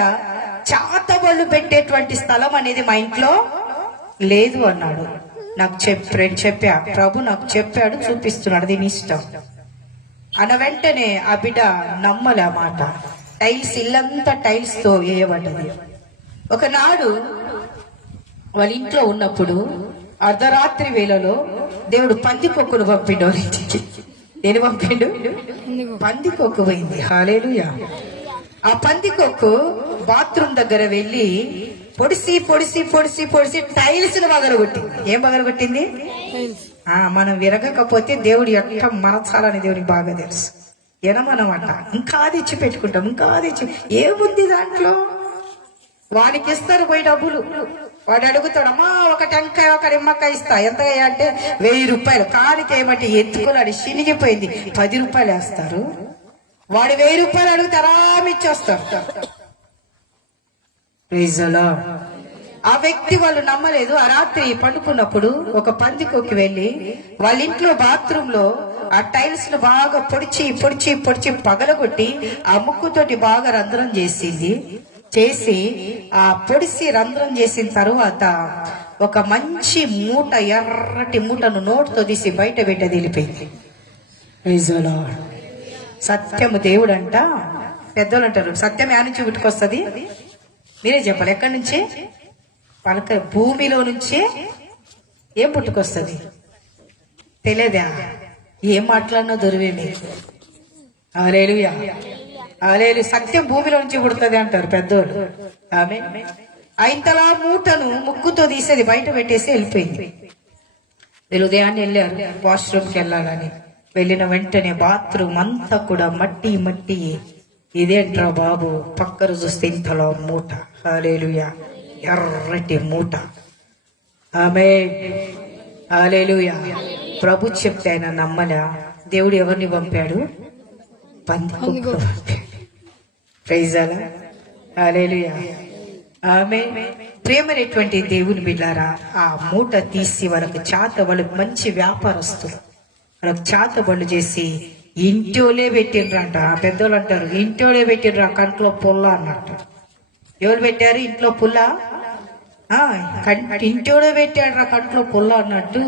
చాతబళ్ళు పెట్టేటువంటి స్థలం అనేది మా ఇంట్లో లేదు అన్నాడు. నాకు చెప్పా ప్రభు నాకు చెప్పాడు, చూపిస్తున్నాడు, దీని ఇష్టం అన్న వెంటనే ఆ బిడ్డ నమ్మలే ఆ మాట. టైల్స్ ఇల్లంతా టైల్స్ తో వేయబడ్డది. ఒకనాడు వాళ్ళ ఇంట్లో ఉన్నప్పుడు అర్ధరాత్రి వేళలో దేవుడు పందికొక్కును పంపిండు వాళ్ళ ఇంటికి. నేను పంపిండు, పందికొక్కు పోయింది. హల్లెలూయా. ఆ పందికొక్కు బాత్రూమ్ దగ్గర వెళ్ళి పొడిసి పొడిసి పొడిసి పొడిసి టైల్స్ ను పగలగొట్టింది. ఏం పగలగొట్టింది? మనం విరగకపోతే దేవుడు ఎట్లా మనచాలని దేవుడికి బాగా తెలుసు. ఎనమనమాట, ఇంకా తెచ్చి పెట్టుకుంటాం, ఇంకా తెచ్చి ఏముంది దాంట్లో. వానికి ఇస్తారు పోయి డబ్బులు. వాడు అడుగుతాడు, అమ్మా ఒక టెంకాయ ఒక నిమ్మకాయ ఇస్తా, ఎంత అంటే 1000 రూపాయలు. కానికి ఏమంటే ఎత్తుకున్నాడు, చినిగిపోయింది, 10 రూపాయలు వేస్తారు. వాడు 1000 రూపాయలు అడిగితే ఆరామిచ్చేస్తారు. ఆ వ్యక్తి వాళ్ళు నమ్మలేదు. ఆ రాత్రి పండుకున్నప్పుడు ఒక పందికొక్కి వెళ్ళి వాళ్ళ ఇంట్లో బాత్రూమ్ లో ఆ టైల్స్ ను బాగా పొడిచి పొడిచి పొడిచి పగలగొట్టి ఆ ముక్కుతోటి బాగా రంధ్రం చేసి ఆ పొడిసి రంధ్రం చేసిన తరువాత ఒక మంచి మూట, ఎర్రటి మూటను నోటుతో తీసి బయట పెట్ట తెలిపింది. సత్యము దేవుడు అంట. పెద్దోళ్ళు అంటారు సత్యం యా నుంచి పుట్టుకొస్తుంది? మీరే చెప్పాలి. ఎక్కడి నుంచి? పలక భూమిలో నుంచే. ఏం పుట్టుకొస్తుంది తెలియదా? ఏం మాట్లాడినా దొరివే మీకు. హల్లెలూయా. హల్లెలూయా. సత్యం భూమిలో నుంచి పుడుతుంది అంటారు పెద్దోళ్ళు. ఆమె ఇంతలా మూటను ముక్కుతో తీసేది బయట పెట్టేసి వెళ్ళిపోయింది. వీళ్ళు ఉదయాన్నే వెళ్ళారు వాష్రూమ్కి వెళ్ళాలని. వెళ్ళిన వెంటనే బాత్రూమ్ అంతా కూడా మట్టి మట్టి. ఇదేంట్రా బాబు, పక్కన చూస్తే ఇంతలో మూట. హల్లెలూయా. ఎర్రటి మూట. ఆమేన్. హల్లెలూయా. ప్రభు చెప్తే ఆయన నమ్మలా. దేవుడు ఎవరిని పంపాడు? పందికొక్కును పంపాడు. ప్రైజ్ అలా. హల్లెలూయా. ఆమేన్. ప్రేమనేటువంటి దేవుని బిడ్డారా, ఆ మూట తీసి వాళ్ళకి వాళ్ళకి మంచి వ్యాపారస్తులు వాళ్ళకి చాతబళ్ళు చేసి ఇంటోలే పెట్టిండ్రంట. పెద్దోళ్ళు అంటారు ఇంటోలే పెట్టిండ్రు, కంట్లో పుల్ల అన్నట్టు. ఎవరు పెట్టారు ఇంట్లో పుల్ల? ఇంటోడే పెట్టాడు కంట్లో పుల్ల అన్నట్టు.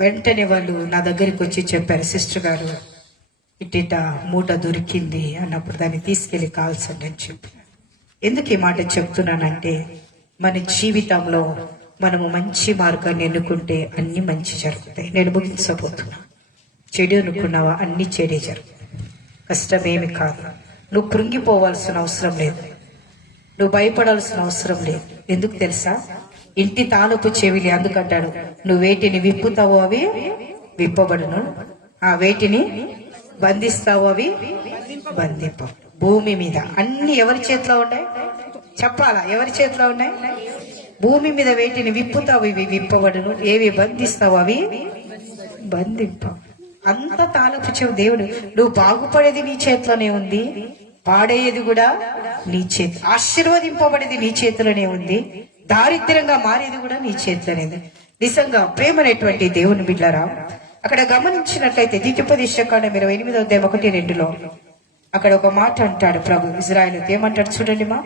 వెంటనే వాళ్ళు నా దగ్గరికి వచ్చి చెప్పారు, సిస్టర్ గారు ఇట్ట మూట దొరికింది అన్నప్పుడు దాన్ని తీసుకెళ్లి కాల్చండి అని చెప్పి. ఎందుకు ఈ మాట చెప్తున్నానంటే, మన జీవితంలో మనము మంచి మార్గాన్ని ఎన్నుకుంటే అన్ని మంచి జరుగుతాయి. నేను ముగించబోతున్నా. చెడు అనుకున్నావా, అన్ని చెడే జరుగుతాయి. కష్టమేమి కాదు. నువ్వు కృంగిపోవాల్సిన అవసరం లేదు, నువ్వు భయపడాల్సిన అవసరం లేదు. ఎందుకు తెలుసా? ఇంటి తాలూపు చెవిలి అందుకంటాడు, నువ్వు వేటిని విప్పుతావో అవి విప్పబడును, ఆ వేటిని బంధిస్తావో అవి బంధింపవు. భూమి మీద అన్ని ఎవరి చేతిలో ఉన్నాయి? చెప్పాలా? ఎవరి చేతిలో ఉన్నాయి? భూమి మీద వేటిని విప్పుతావు ఇవి విప్పబడును, ఏవి బంధిస్తావు అవి బంధింపవు. అంత తాలూపు చెవి దేవుడు. నువ్వు బాగుపడేది నీ చేతిలోనే ఉంది, పాడేది కూడా నీ చేతి, ఆశీర్వదింపబడేది నీ చేతిలోనే ఉంది, దారిద్ర్యంగా మారేది కూడా నీ చేతిలోనే ఉంది. నిజంగా ప్రేమనేటువంటి దేవుని బిడ్డలారా, అక్కడ గమనించినట్లయితే ద్వితీయోపదేశకాండం 28:1-2 అక్కడ ఒక మాట అంటాడు ప్రభు ఇజ్రాయేలు. ఏమంటాడు చూడండి మా.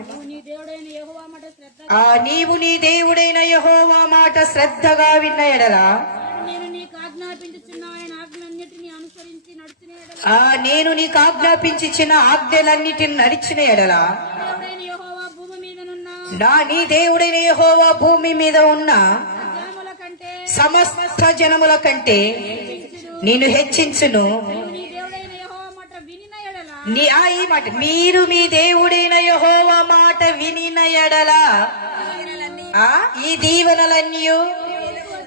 నీవు నీ దేవుడైన యెహోవా మాట శ్రద్ధగా విన్న ఎడలా, నేను నీకు ఆజ్ఞాపించిన ఆజ్ఞలన్నిటిని నడిచిన ఎడలా, నీ దేవుడైన యెహోవా భూమి మీద ఉన్న సమస్త జనముల కంటే నేను హెచ్చించును. ఈ మాట, మీరు మీ దేవుడైన యెహోవా మాట వినిన ఎడలా ఈ దీవెనలన్నీ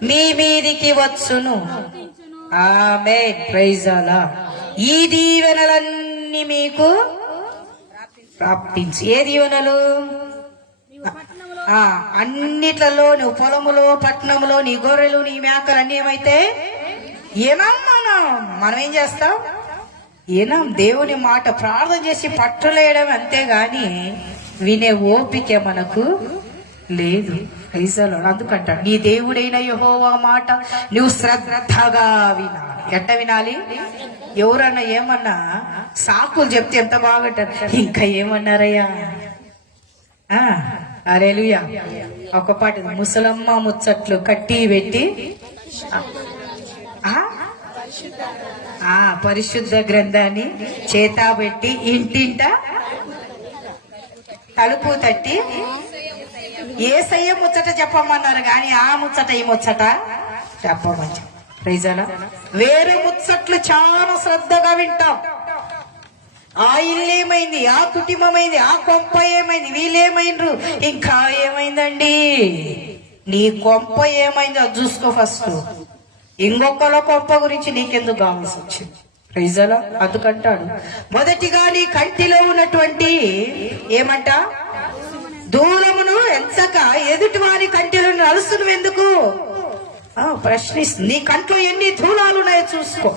మీ మీదికి వచ్చును. ఆమేన్. ప్రైజ్ అలార్డ్. ఈ దీవెనలన్నీ మీకు ప్రాప్తించు. ఏ దీవెనలు? ఆ అన్నిట్లలో నువ్వు పొలములో పట్టణములో నీ గొర్రెలు నీ మేకలు అన్ని ఏమైతే మనం ఏం చేస్తాం? దేవుని మాట ప్రార్థన చేసి పట్టులేయడం అంతేగాని వినే ఓపిక మనకు లేదు. అందుకంటాడు నీ దేవుడైన యెహోవా మాట నువ్వు శ్రద్ధగా వినాలి. ఎట్ట వినాలి? ఎవరన్నా ఏమన్నా సాకులు చెప్తే ఎంత బాగుంటారు. ఇంకా ఏమన్నారయ్యా? హల్లెలూయా. ఒక పాట ముసలమ్మ ముచ్చట్లు కట్టి పెట్టి పరిశుద్ధ గ్రంథాన్ని చేతబెట్టి ఇంటింట తలుపు తట్టి యేసయ్య ముచ్చట చెప్పమన్నారు కానీ ఆ ముచ్చట ఈ ముచ్చట చెప్పమని. ప్రైజాలా. వేరే ముచ్చట్లు చాలా శ్రద్ధగా వింటాం. ఆ ఇల్లు ఏమైంది, ఆ కుటుంబమైంది, ఆ కొంప ఏమైంది, వీళ్ళేమైండ్రు, ఇంకా ఏమైందండి? నీ కొంప ఏమైంది అది చూసుకో ఫస్ట్. ఇంకొకళ్ళ కొంప గురించి నీకెందుకు కావాల్సి వచ్చింది? ప్రైజాలా. అందుకంటాడు మొదటిగా నీ కంటిలో ఉన్నటువంటి ఏమంట దూరమును ఎంచక ఎదుటి వారి కంటిలో నలుసును ఎందుకు ప్రశ్నిస్తుంది. నీ కంట్లో ఎన్ని దూలాలు ఉన్నాయో చూసుకో.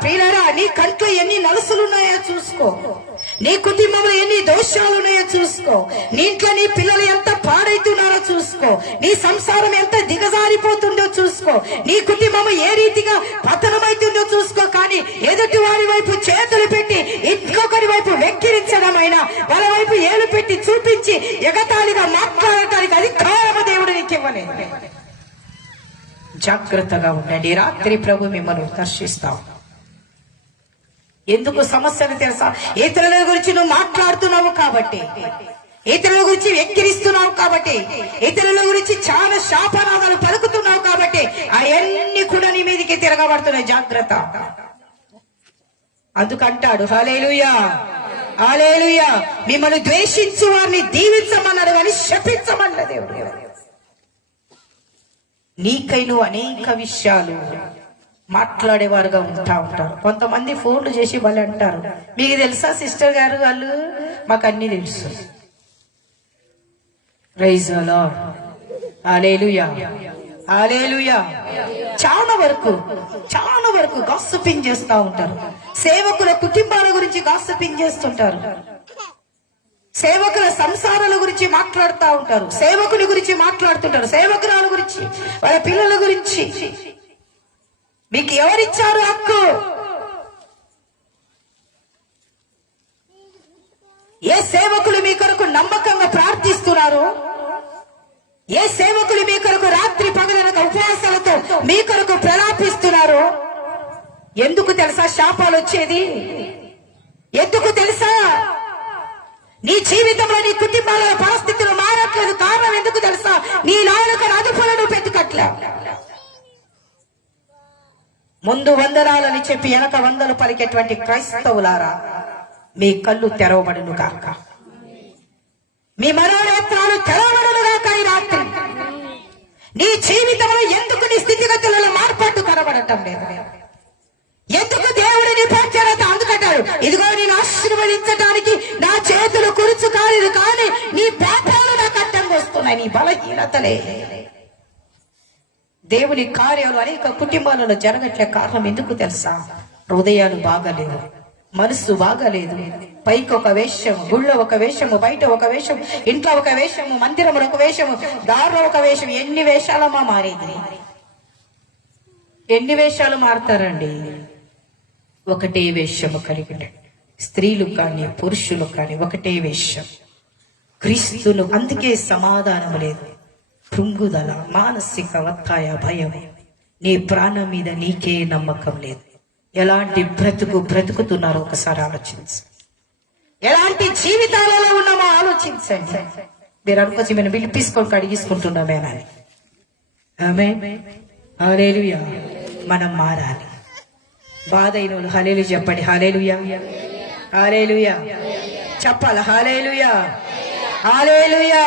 ప్రియులారా, నీ కంట్లో ఎన్ని నలుసులున్నాయో చూసుకో. నీ కుటుంబంలో ఎన్ని దోషాలు ఉన్నాయో చూసుకో. నీ ఇంట్లో నీ పిల్లలు ఎంత పాడైతున్నారో చూసుకో. నీ సంసారం ఎంత దిగజారిపోతుందో చూసుకో. నీ కుటుంబం ఏ రీతిగా పతనమైతుందో చూసుకో. కానీ ఎదుటి వారి వైపు చేతులు పెట్టి ఇంకొకరి వైపు వెక్కిరించడమైనా వాళ్ళ వైపు ఏలు పెట్టి చూపించి ఎగతాళిగా మాట్లాడటానికి అధికారము దేవుడు నీకు ఇవ్వలేదు. జాగ్రత్తగా ఉండండి. రాత్రి ప్రభు మిమ్మల్ని దర్శిస్తాం. ఎందుకు సమస్యలు తెలుసా? ఇతరుల గురించి నువ్వు మాట్లాడుతున్నావు కాబట్టి, ఇతరుల గురించి వెక్కిరిస్తున్నావు కాబట్టి, ఇతరుల గురించి చాలా శాపనాదాలు పలుకుతున్నావు కాబట్టి అవన్నీ కూడా నీ మీదకి తిరగబడుతున్నాయి. జాగ్రత్త. అందుకంటాడు హల్లెలూయా, హల్లెలూయా. మిమ్మల్ని ద్వేషించు వారిని దీవించమన్నాడు కానీ శపించమన్నాడు దేవుడు. నీకై నువ్వు అనేక విషయాలు మాట్లాడేవారుగా ఉంటారు. కొంతమంది ఫోన్లు చేసి వాళ్ళు అంటారు, మీకు తెలుసా సిస్టర్ గారు, వాళ్ళు మాకు అన్ని తెలుసు. Praise the Lord. Hallelujah, hallelujah. చాలా వరకు గాసిపింగ్ చేస్తూ ఉంటారు. సేవకుల కుటుంబాల గురించి గాసిపింగ్ చేస్తుంటారు. సేవకుల సంసారాల గురించి మాట్లాడుతూ ఉంటారు. సేవకుని గురించి మాట్లాడుతుంటారు. సేవకురాల గురించి, వాళ్ళ పిల్లల గురించి. మీకు ఎవరిచ్చారు హక్కు? ఏ సేవకులు మీ కొరకు నమ్మకంగా ప్రార్థిస్తున్నారు? ఏ సేవకులు మీ కొరకు రాత్రి పగలనక ఉపవాసాలతో మీ కొరకు ప్రలాపిస్తున్నారు? ఎందుకు తెలుసా శాపాలు వచ్చేది? ఎందుకు తెలుసా? నీ జీవితంలో నీ కుటుంబాల పరిస్థితులు మారట్లేదు. కారణం ఎందుకు తెలుసా? నీ నాలుక అదుపులను పెట్టుకట్లా. ముందు వందనాలని చెప్పి వెనక వందలు పలికేటువంటి క్రైస్తవులారా, మీ కళ్ళు తెరవబడును కాక, మీ మనోనేత్రాలు తెరవబడును కాక. ఈ రాత్రి నీ జీవితంలో ఎందుకు నీ స్థితిగతులలో మార్పాటు కనబడటం లేదు? ఎందుకు దేవుడిని పంచారత? అందుకంటారు, ఇదిగో నేను ఆశీర్వదించడానికి నా చేతులు కురుచు కాలేదు, కానీ నీ పాపాలు నాకు అడ్డంగా వస్తున్నాయి, నీ బలహీనతలే. దేవుని కార్యాలు అనేక కుటుంబాలలో జరగట్లే. కారణం ఎందుకు తెలుసా? హృదయాలు బాగలేవు, మనసు బాగలేదు. పైకి ఒక వేషము, గుళ్ళో ఒక వేషము, బయట ఒక వేషం, ఇంట్లో ఒక వేషము, మందిరంలో ఒక వేషము, దారిలో ఒక వేషం. ఎన్ని వేషాలమ్మా మారేది? ఎన్ని వేషాలు మారుతారండి? ఒకటే వేషము కలిగి స్త్రీలు కానీ పురుషులు కానీ ఒకటే వేషం. క్రీస్తును అందుకే సమాధానం లేదు. కృంగుదల, మానసిక ఒత్తాయ, భయం. నీ ప్రాణం మీద నీకే నమ్మకం లేదు. ఎలాంటి బ్రతుకుతున్నారో ఒకసారి ఆలోచించు. ఎలాంటి జీవితాలలో ఉన్నామో ఆలోచించండి. మీరు అనుకోవచ్చు మేము పిలిపించుకొని కడిగించుకుంటున్నామేనని. ఆమేన్, హల్లెలూయా. మనం మారాలి. బాధ అయిన వాళ్ళు హల్లెలూయా చెప్పండి. హల్లెలూయా, హల్లెలూయా చెప్పాలి. హల్లెలూయా, హల్లెలూయా.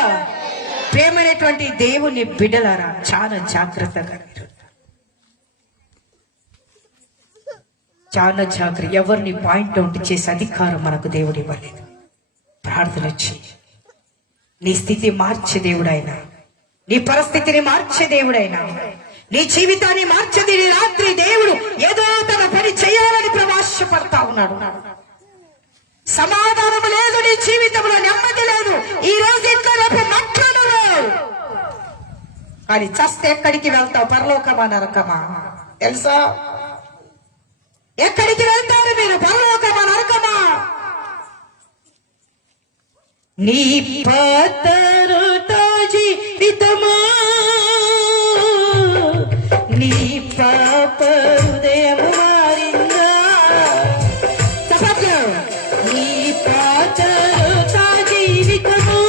ప్రేమైనటువంటి దేవుని బిడ్డలారా, చాలా జాగ్రత్తగా, చాలా జాగ్రత్త. ఎవరిని పాయింట్ అవుట్ చేసే అధికారం మనకు దేవుడు ఇవ్వలేదు. ప్రార్థన చేయి. నీ స్థితి మార్చే దేవుడైనా, నీ పరిస్థితిని మార్చే దేవుడైనా, నీ జీవితాన్ని మార్చేది నీ రాత్రి దేవుడు ఏదో తన పని చేయాలని ప్రవాసపడతా ఉన్నాడు. సమాధానం లేదు నీ జీవితంలో, నెమ్మది లేదు. ఈ రోజు ఇంట్లో రేపు మట్లను లేవు. కానీ చస్తే ఎక్కడికి వెళ్తావు? పరలోకమా నరకమా? తెలుసా? ఎక్కడికి వెళ్తారు మీరు? పరలోకమా నరకమా? నీ పాతరుట జీవితమా, నీ పాప హృదయము మారిందా? చెప్పట్లు. నీ పాతరుట జీవితమా,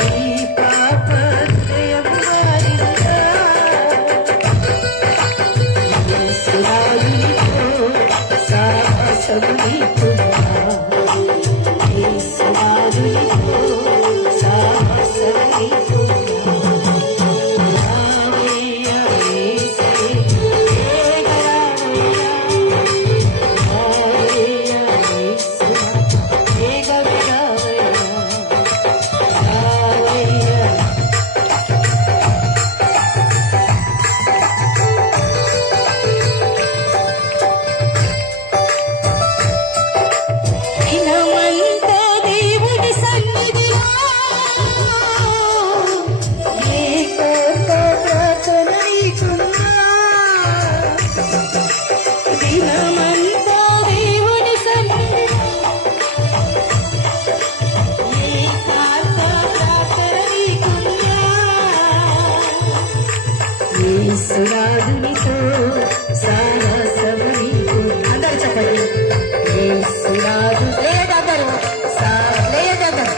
నీ పాప హృదయము మారిందా? యేసురాయునితో సాహసము నీకున్నా, యేసురాజునితో సాహసము నీకు. అందరూ చెప్పండి. యేసురాజు లేదందరూ లేదందరూ.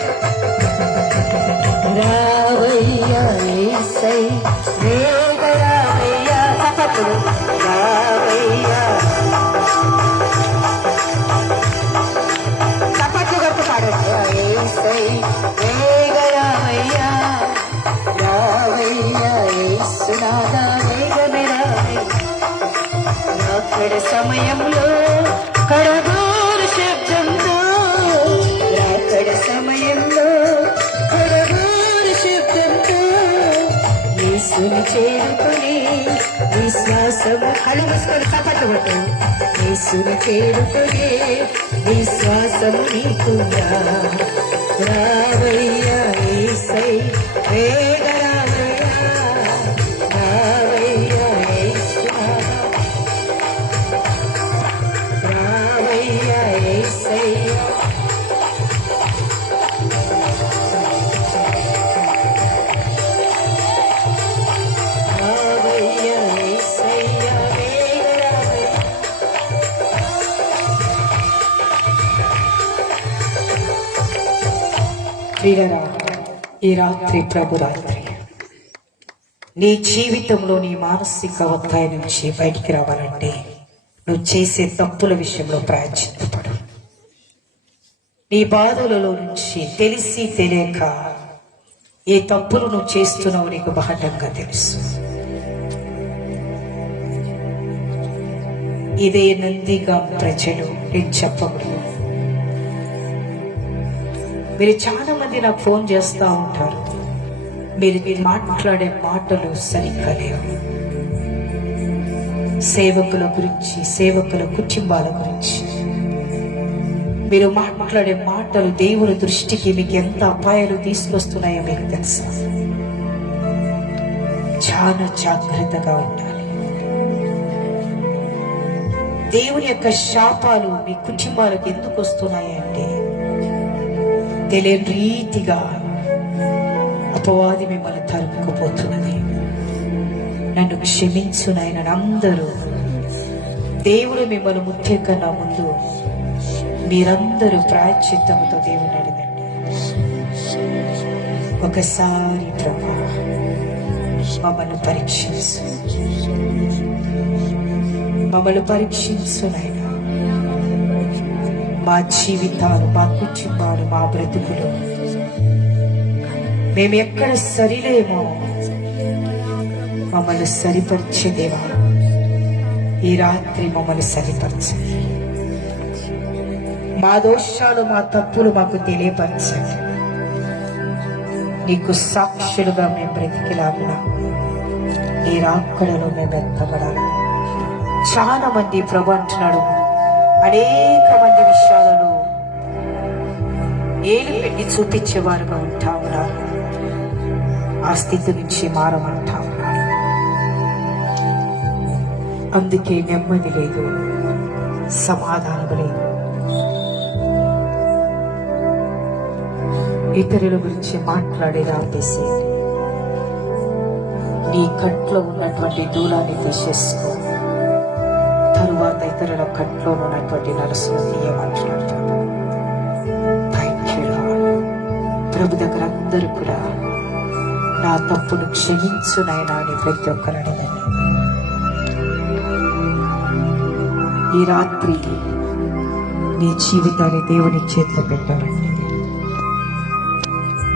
రావయ్యా యేసై వేగ రావయ్యా. చెప్పప్పుడు రావయ్యా. చప్పట్లు కొట్టు పాడయ్యా. యేసై వేగ రావయ్యా, రావయ్యా యేసునాథా వేగమే రావయ్యా. రాకడ సమయంలో కడగోరు శబ్దంతో, రాకడ సమయంలో కడగోరు శబ్దంతో యేసుని చేరుకుని విశ్వాసము. కళ్ళు మూసుకొని చప్పట్లు కొట్టు. యేసుని చేరుకుని విశ్వాసము నీకున్నా. రావయ్యా యేసై వేగ రావయ్యా, రావయ్యా యేసునాథా, రావయ్యా యేసయ్యా. రావయ్యా యేసయ్యా వేగ రావయ్యా. ప్రియులారా, ఈ రాత్రి ప్రభు రాత్రి నీ జీవితంలో నీ మానసిక ఒత్తిడి నుంచి బయటికి రావాలంటే నువ్వు చేసే తప్పుల విషయంలో ప్రాయశ్చిత్తపడు. నీ బాధలలో నుంచి తెలిసి తెలియక ఏ తప్పులు నువ్వు చేస్తున్నావు నీకు బహటంగా తెలుసు. ఇదే నందిగా ప్రజలు నేను చెప్పకూడదు. మీరు చాలా మంది నాకు ఫోన్ చేస్తూ ఉంటారు, మీరు మాట్లాడే మాటలు సరిగ్గా లేవు. సేవకుల గురించి, సేవకుల కుటుంబాల గురించి మీరు మాట్లాడే మాటలు దేవుని దృష్టికి మీకు ఎంత అపాయాలు తీసుకొస్తున్నాయో మీకు తెలుసా? చాలా జాగ్రత్తగా ఉండాలి. దేవుని యొక్క శాపాలు మీ కుటుంబాలకు ఎందుకు వస్తున్నాయంటే తెలియని రీతిగా అపవాది మిమ్మల్ని తరుముకుపోతున్నది. నన్ను క్షమించు నాయన. అందరూ దేవుడు మిమ్మల్ని ముఖ్య కన్నా ముందు మీరందరూ ప్రాయశ్చిత్తముతో దేవుని అడగండి. ఒకసారి ప్రభా మమ్మల్ని పరీక్షించు, మమ్మల్ని పరీక్షించు నాయన. మా జీవితాలు, మా కుటుంబాలు, మా బ్రతుకులు మేము ఎక్కడ సరిలేమో మమ్మల్ని సరిపరిచే దేవా, ఈ రాత్రి మమ్మల్ని సరిపరచండి. మా దోషాలు మా తప్పులు మాకు తెలియపరచండి. నీకు సాక్షులుగా మేము బ్రతికిలాగున నీ రాక్కడలో మేము ఎత్తబడాలి. చాలా మంది ప్రభు అంటున్నాడు, అనేక మంది విషయాలలో ఏలు పెట్టి చూపించేవారుగా ఉంటా ఉన్నారు. ఆ స్థితి నుంచి మారమంటా ఉన్నాడు. అందుకే నెమ్మది లేదు, సమాధానం లేదు. ఇతరుల గురించి మాట్లాడేది ఆపేసి నీ కంట్లో ఉన్నటువంటి దూరాన్ని తీసేసుకో. తరువాత ఇతరుల కంట్లో ఉన్నటువంటి నరసును తీయమంటున్నాడు. ప్రభు దగ్గర అందరూ కూడా నా తప్పును క్షమించు నాయనా అని ప్రతి ఒక్కరు అడగండి. ఈ రాత్రి నీ జీవితాన్ని దేవుని చేతిలో పెట్టాలండి.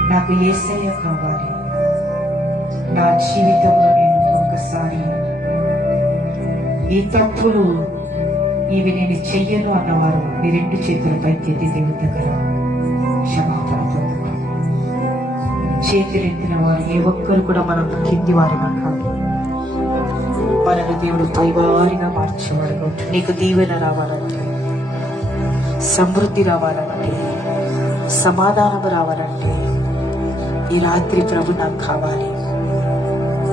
నాకు యేసయ్య కావాలి. నా జీవితంలో నేను ఒక్కసారి ఈ తప్పులు ఇవి నేను చెయ్యను అన్నవారు మీ రెండు చేతుల పైకెత్తి దేవుని దగ్గర క్షమాపణ పొందుతారు. చేతులెత్తిన వారు ఏ ఒక్కరు కూడా మనం కింది వారిగా కాదు, మనను దేవుడు పైవారిగా మార్చేవాడుగా ఉంటాడు. నీకు దీవెన రావాలంటే, సమృద్ధి రావాలంటే, సమాధానం రావాలంటే ఈ రాత్రి ప్రభు నాకు కావాలి.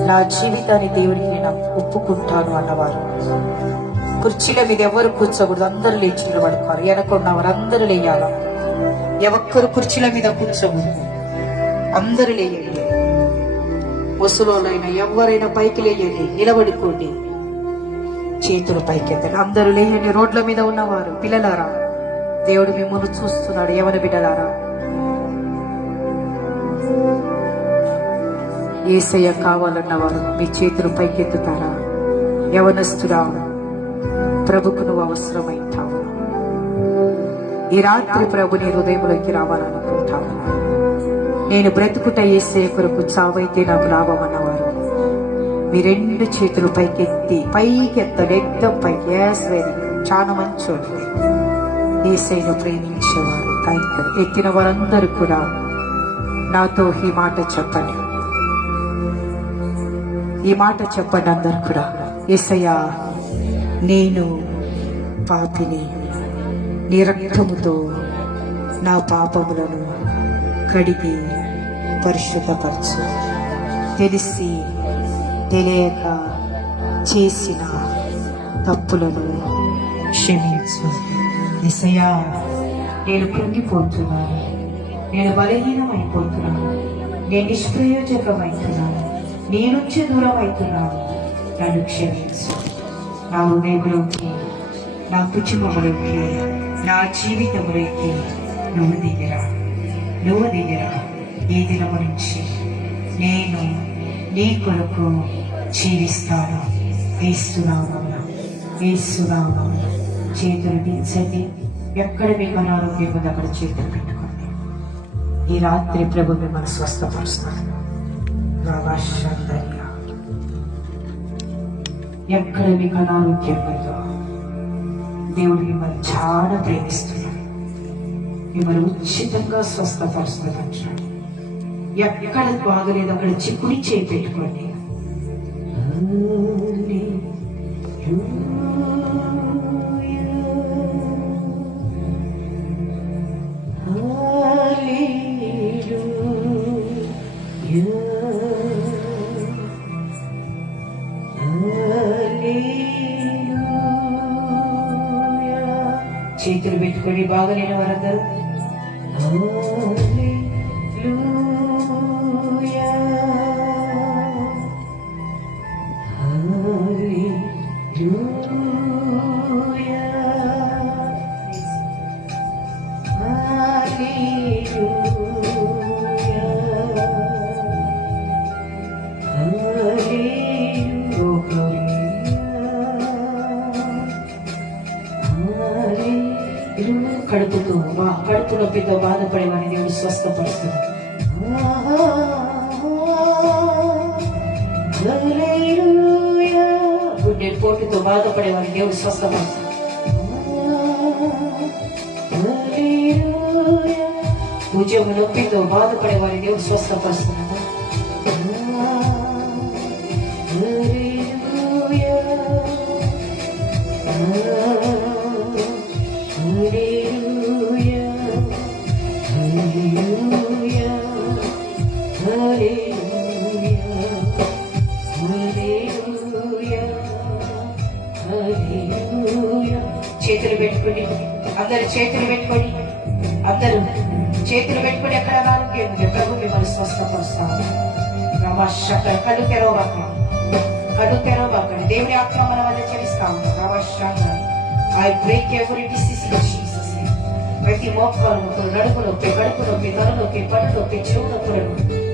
నా జీవితాన్ని దేవుడికి నేను ఒప్పుకుంటాను అన్నవారు కుర్చీల మీద ఎవరు కూర్చోకూడదు. అందరూ లేచి నిలబడుకోవాలి. వెనకున్నవారు అందరూ లేయాల. ఎవరు కుర్చీల మీద కూర్చోకూడదు, అందరూ లేయండి. ముసలోళ్ళైనా ఎవరైనా పైకి లేయండి, నిలబడుకోండి, చేతులు పైకెత్తండి. అందరూ లేయండి. రోడ్ల మీద ఉన్నవారు, పిల్లలారా, దేవుడు మిమ్మల్ని చూస్తున్నాడు. ఎవరి బిడ్డలారా, యేసయ్య కావాలన్నవారు మీ చేతులు పైకెత్తుతారా? యవనస్తుడా, ప్రభుకు నువ్వు అవసరమైంటావు. ఈ రాత్రి ప్రభు నీ హృదయంలోకి రావాలనుకుంటావు. నేను బ్రతుకుట యేసయ్య కొరకు, చావైతే నాకు లాభం అన్నవారు మీ రెండు చేతులు పైకెత్తి, పైకెత్తండి, ఎద్దం పైకి. చాలా మంచోడు, యేసయ్యను ప్రేమించేవారు. ఎత్తిన వారందరూ కూడా నాతో ఈ మాట చెప్పండి. ఈ మాట చెప్పండి అందరు కూడా. యేసయ్యా, నేను పాపిని, నీ రక్తముతో నా పాపములను కడిగి పరిశుద్ధపరచు. తెలిసి తెలియక చేసిన తప్పులను క్షమించు. యేసయ్యా, నేను కృంగిపోతున్నాను, నేను బలహీనమైపోతున్నాను, నేను నిష్ప్రయోజకమైతున్నాను, నీ నుంచి దూరం అవుతున్నాను. నన్ను క్షమించు. నా హృదయంలోకి, నా కుటుంబంలోకి, నా జీవితంలోకి నువ్వు దిగిరా, నువ్వు దిగిరా. ఈ దినము నుంచి నేను నీ కొరకు జీవిస్తాను. వేస్తున్నాను, వేస్తున్నాను. చేతులు దించండి. ఎక్కడ మీకు అనారోగ్యం ఉంది అక్కడ చేతులు పెట్టుకోండి. ఈ రాత్రి ప్రభు మిమ్మల్ని స్వస్థపరుస్తాను. ఎక్కడ మీకు అనారోగ్యం లేదో దేవుడు మిమ్మల్ని చాలా ప్రేమిస్తున్నాడు. మిమ్మల్ని ఉచితంగా స్వస్థపరుస్తున్నాడు. ఎక్కడ బాగలేదు అక్కడ చిక్కుని చేయి పెట్టుకోండి. చేతులు పెట్టుకొని బాగలేని వారందరూ కడుపు నొప్పితో బాధపడేవాడిని దేవుడు స్వస్థపరుస్తాడు. గుండె పోటుతో బాధపడేవాడిని దేవుడు స్వస్థపరుస్తాడు. భుజము నొప్పితో బాధపడే వారి దేవుడు స్వస్థపరుస్తున్నాడు. చేతులు పెట్టుకొని అందరు చేతులు పెట్టుకొని అందరూ చేతులు పెట్టుకొని ఎక్కడ ఆరోగ్యం ప్రభు మిమ్మల్ని స్వస్థపరుస్తాను. రమశంకర్ కళ్ళు తెరవబాకండి. దేవుని ఆత్మ మన వల్ల చెల్లిస్తాము. Ramashankar I break every disease in Jesus name. ప్రతి మోకాలు నొప్పులు, నడుపు నొప్పి, కడుపు నొప్పి, తలనొప్పి, పన్ను నొప్పి, చెవు నొప్పులను,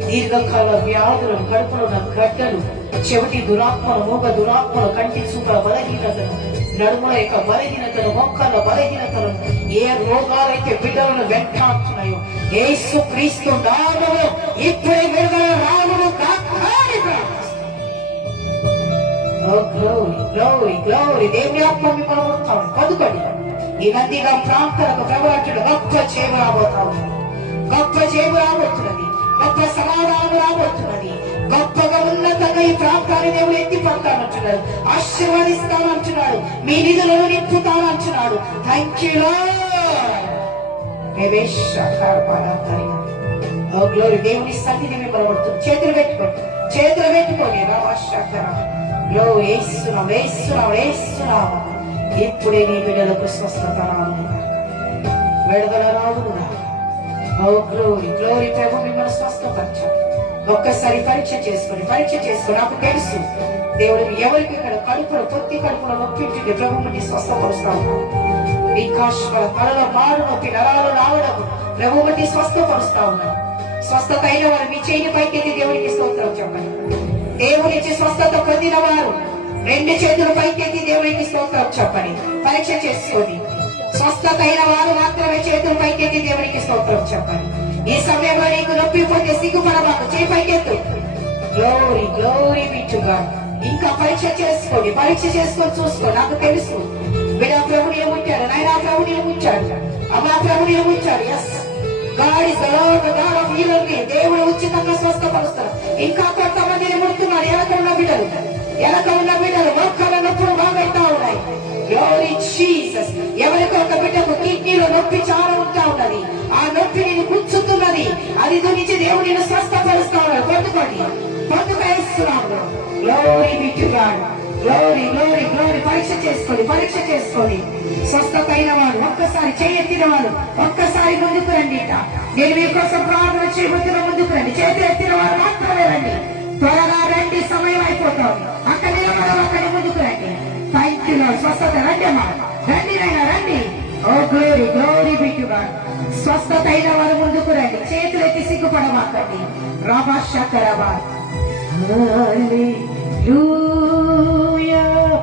దీర్ఘకాల వ్యాధులను, కడుపులో ఉన్న గడ్డలు, చెవిటి దురాత్మలు, మూగ దురాత్మలు, కంటి చూపుల బలహీనతలు, నడుముల యొక్క బలహీనతలు, మొక్కల బలహీనతలు, ఏ రోగాలైతే బిడ్డలను వెంటాడుతున్నాయో యేసు క్రీస్తు నామములో ఇప్పుడే విడుదల రాములు. దేవుని ఆత్మ మిమ్మల్ని ముడతాడు. పదుకోండి. ఈ నందిగా ప్రాంతాలకు ప్రభుత్వం గొప్ప చేమ రాబోతావు. గొప్ప చేమ రాబోతున్నది. గొప్ప సమాధానం రాబోతున్నది. గొప్పగా ఉన్నతంగా ఈ ప్రాంతాన్ని దేవుడు ఎత్తి పడతానంటున్నాడు. ఆశీర్వదిస్తానంటున్నాడు. మీ నిధులను నింపుతానంటున్నాడు. Thank you glory. దేవుని సన్నిధి మిమ్మల్ని పడుతుంది. చేతులు పెట్టుకోండి. వేస్తున్నాం. ఇప్పుడే నీ బిడ్డలకు స్వస్థత రాను, విడుదల రావునుగా. గ్లోరీ ప్రభు మిమ్మల్ని స్వస్థపరచాలి. ఒక్కసారి పరీక్ష చేసుకొని నాకు తెలుసు దేవుడు ఎవరికి ఇక్కడ కడుపులో పొత్తి కడుపులో నొప్పింటి ప్రభువుని స్వస్థపరుస్తా ఉన్నాడు. వికాష్మల తలలో మారు నొప్పి, నరాలు రావడం ప్రభువుని స్వస్థపరుస్తా ఉన్నాడు. స్వస్థత అయిన వారు మీ చేయి పైకెత్తి దేవునికి స్తోత్రం చెప్పండి. దేవునికి స్వస్థత పొందిన వారు 2 చేతులు పైకెత్తి దేవునికి స్తోత్రం చెప్పండి. పరీక్ష చేసుకోండి. స్వస్థత అయిన వారు మాత్రమే చేతులు పైకెత్తి దేవునికి స్తోత్రం చెప్పండి. ఈ సమయంలో నీకు నొప్పి పోతే సిగ్గుపడబాకు. చేయి పైకెత్తు. గ్లోరీ బిట్టుగా. ఇంకా పరీక్ష చేసుకొని చూసుకో. నాకు తెలుసు బిడ్డ ప్రభుని ఏముంటాడు, నాయన ప్రభుని ఏముంచాడు, అమ్మా ప్రభుని ఏముంచాడు. Yes, God is the Lord, the God of healing. దేవుడు ఉచితంగా స్వస్థపరుస్తాడు. ఇంకా కొంతమందిని ముడుతున్నారు. వెనక ఉన్న బిడ్డలు మొక్కల నొప్పులు బాగైతా ఉన్నాయి. Glory Jesus. ఎవరికి ఒక బిడ్డకు కిడ్నీలో నొప్పి చాలా ఉంటా ఉన్నది. ఆ నొప్పి నేను కూర్చుతున్నది. అది గురించి దేవుడు నేను స్వస్థపరుస్తా ఉన్నాడు. పొందుకేస్తున్నాడు. Glory be to God. Glory. పరీక్ష చేసుకోండి. స్వస్థత అయిన వాడు ఒక్కసారి చేయెత్తిన వాడు ఒక్కసారి ముందుకు రండి. నేను మీకోసం ప్రార్థన చేయబోతున్న ముందుకు రండి. చేతులు ఎత్తిన వారు మాత్రమే రండి. త్వరగా రండి, సమయం అయిపోతాం. అక్కడ నిలబడడం, అక్కడి ముందుకు రండి. Thank you lord. స్వస్థత రండి అమ్మా, రండి నాయన రండి. Oh glory be to God. స్వస్థత అయిన వారు ముందుకు రండి. చేతులు ఎత్తి సిగ్గుపడమాకండి. రాబాషకరబా.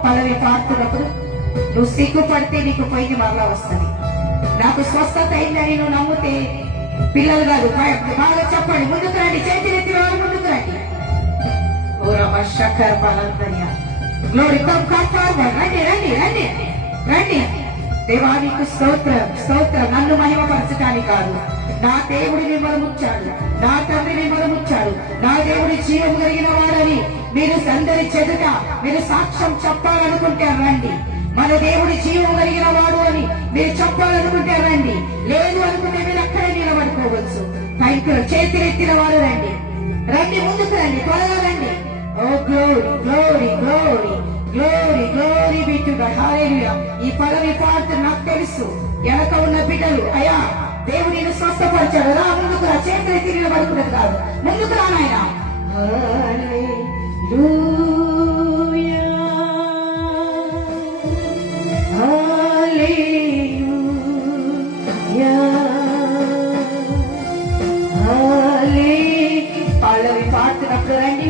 పదవి పాడుతున్నప్పుడు నువ్వు సిగ్గుపడితే నీకు పోయి మరలా వస్తుంది. నాకు స్వస్థత అయిందని నువ్వు నమ్మితే పిల్లలు కాదు, బాగా చెప్పండి. ముందుకు రండి. చేతులు ఎత్తిన వారు ముందుకు రండి. ఓ రాబాషకర్ పలంతర్యా. గ్లోరీ. రండి. దేవానికి స్తోత్రం. నన్ను మహిమపరచడానికి కాదు, నా దేవుడు మిమ్మల్ని ముచ్చాడు, నా తండ్రి మిమ్మల్ని ముచ్చాడు. నా దేవుడి జీవం కలిగిన వాడని మీరు అందరి చెదుట మీరు సాక్ష్యం చెప్పాలనుకుంటే రండి. మన దేవుడి జీవం కలిగిన వాడు అని మీరు చెప్పాలనుకుంటే రండి. లేదు అనుకుంటే మీరు అక్కడే నిలబడుకోవచ్చు. Thank you. చేతులెత్తిన వారు రండి. ముందుకు రండి. త్వరగా రండి. Oh glory be to God. హల్లెలూయా. ఈ పదవి పాడుతూ నాకు తెలుసు వెనక ఉన్న బిడ్డలు, అయ్యా దేవుడు నిన్ను స్వస్థపరిచాడు, రా ముందుకు రా. చేతులు ఎత్తి నిలబడుకున్నది కాదు, ముందుకు రా నాయన. పల్లవి పాడుతున్నప్పుడు రండి.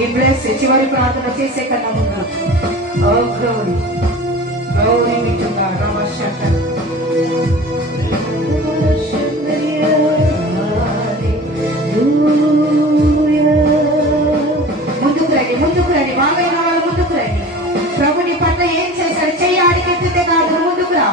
ఈ బ్లెస్ చివరి ప్రార్థన చేసే కన్నా ముందు oh glory glory to God నమస్కారం. ముందుకు రండి బాగా వాళ్ళు ముందుకు రండి. ప్రభుని పట్ల ఏం చేశారు చెయ్యి ఆడికెత్తితే కాదు ముందుకు రా.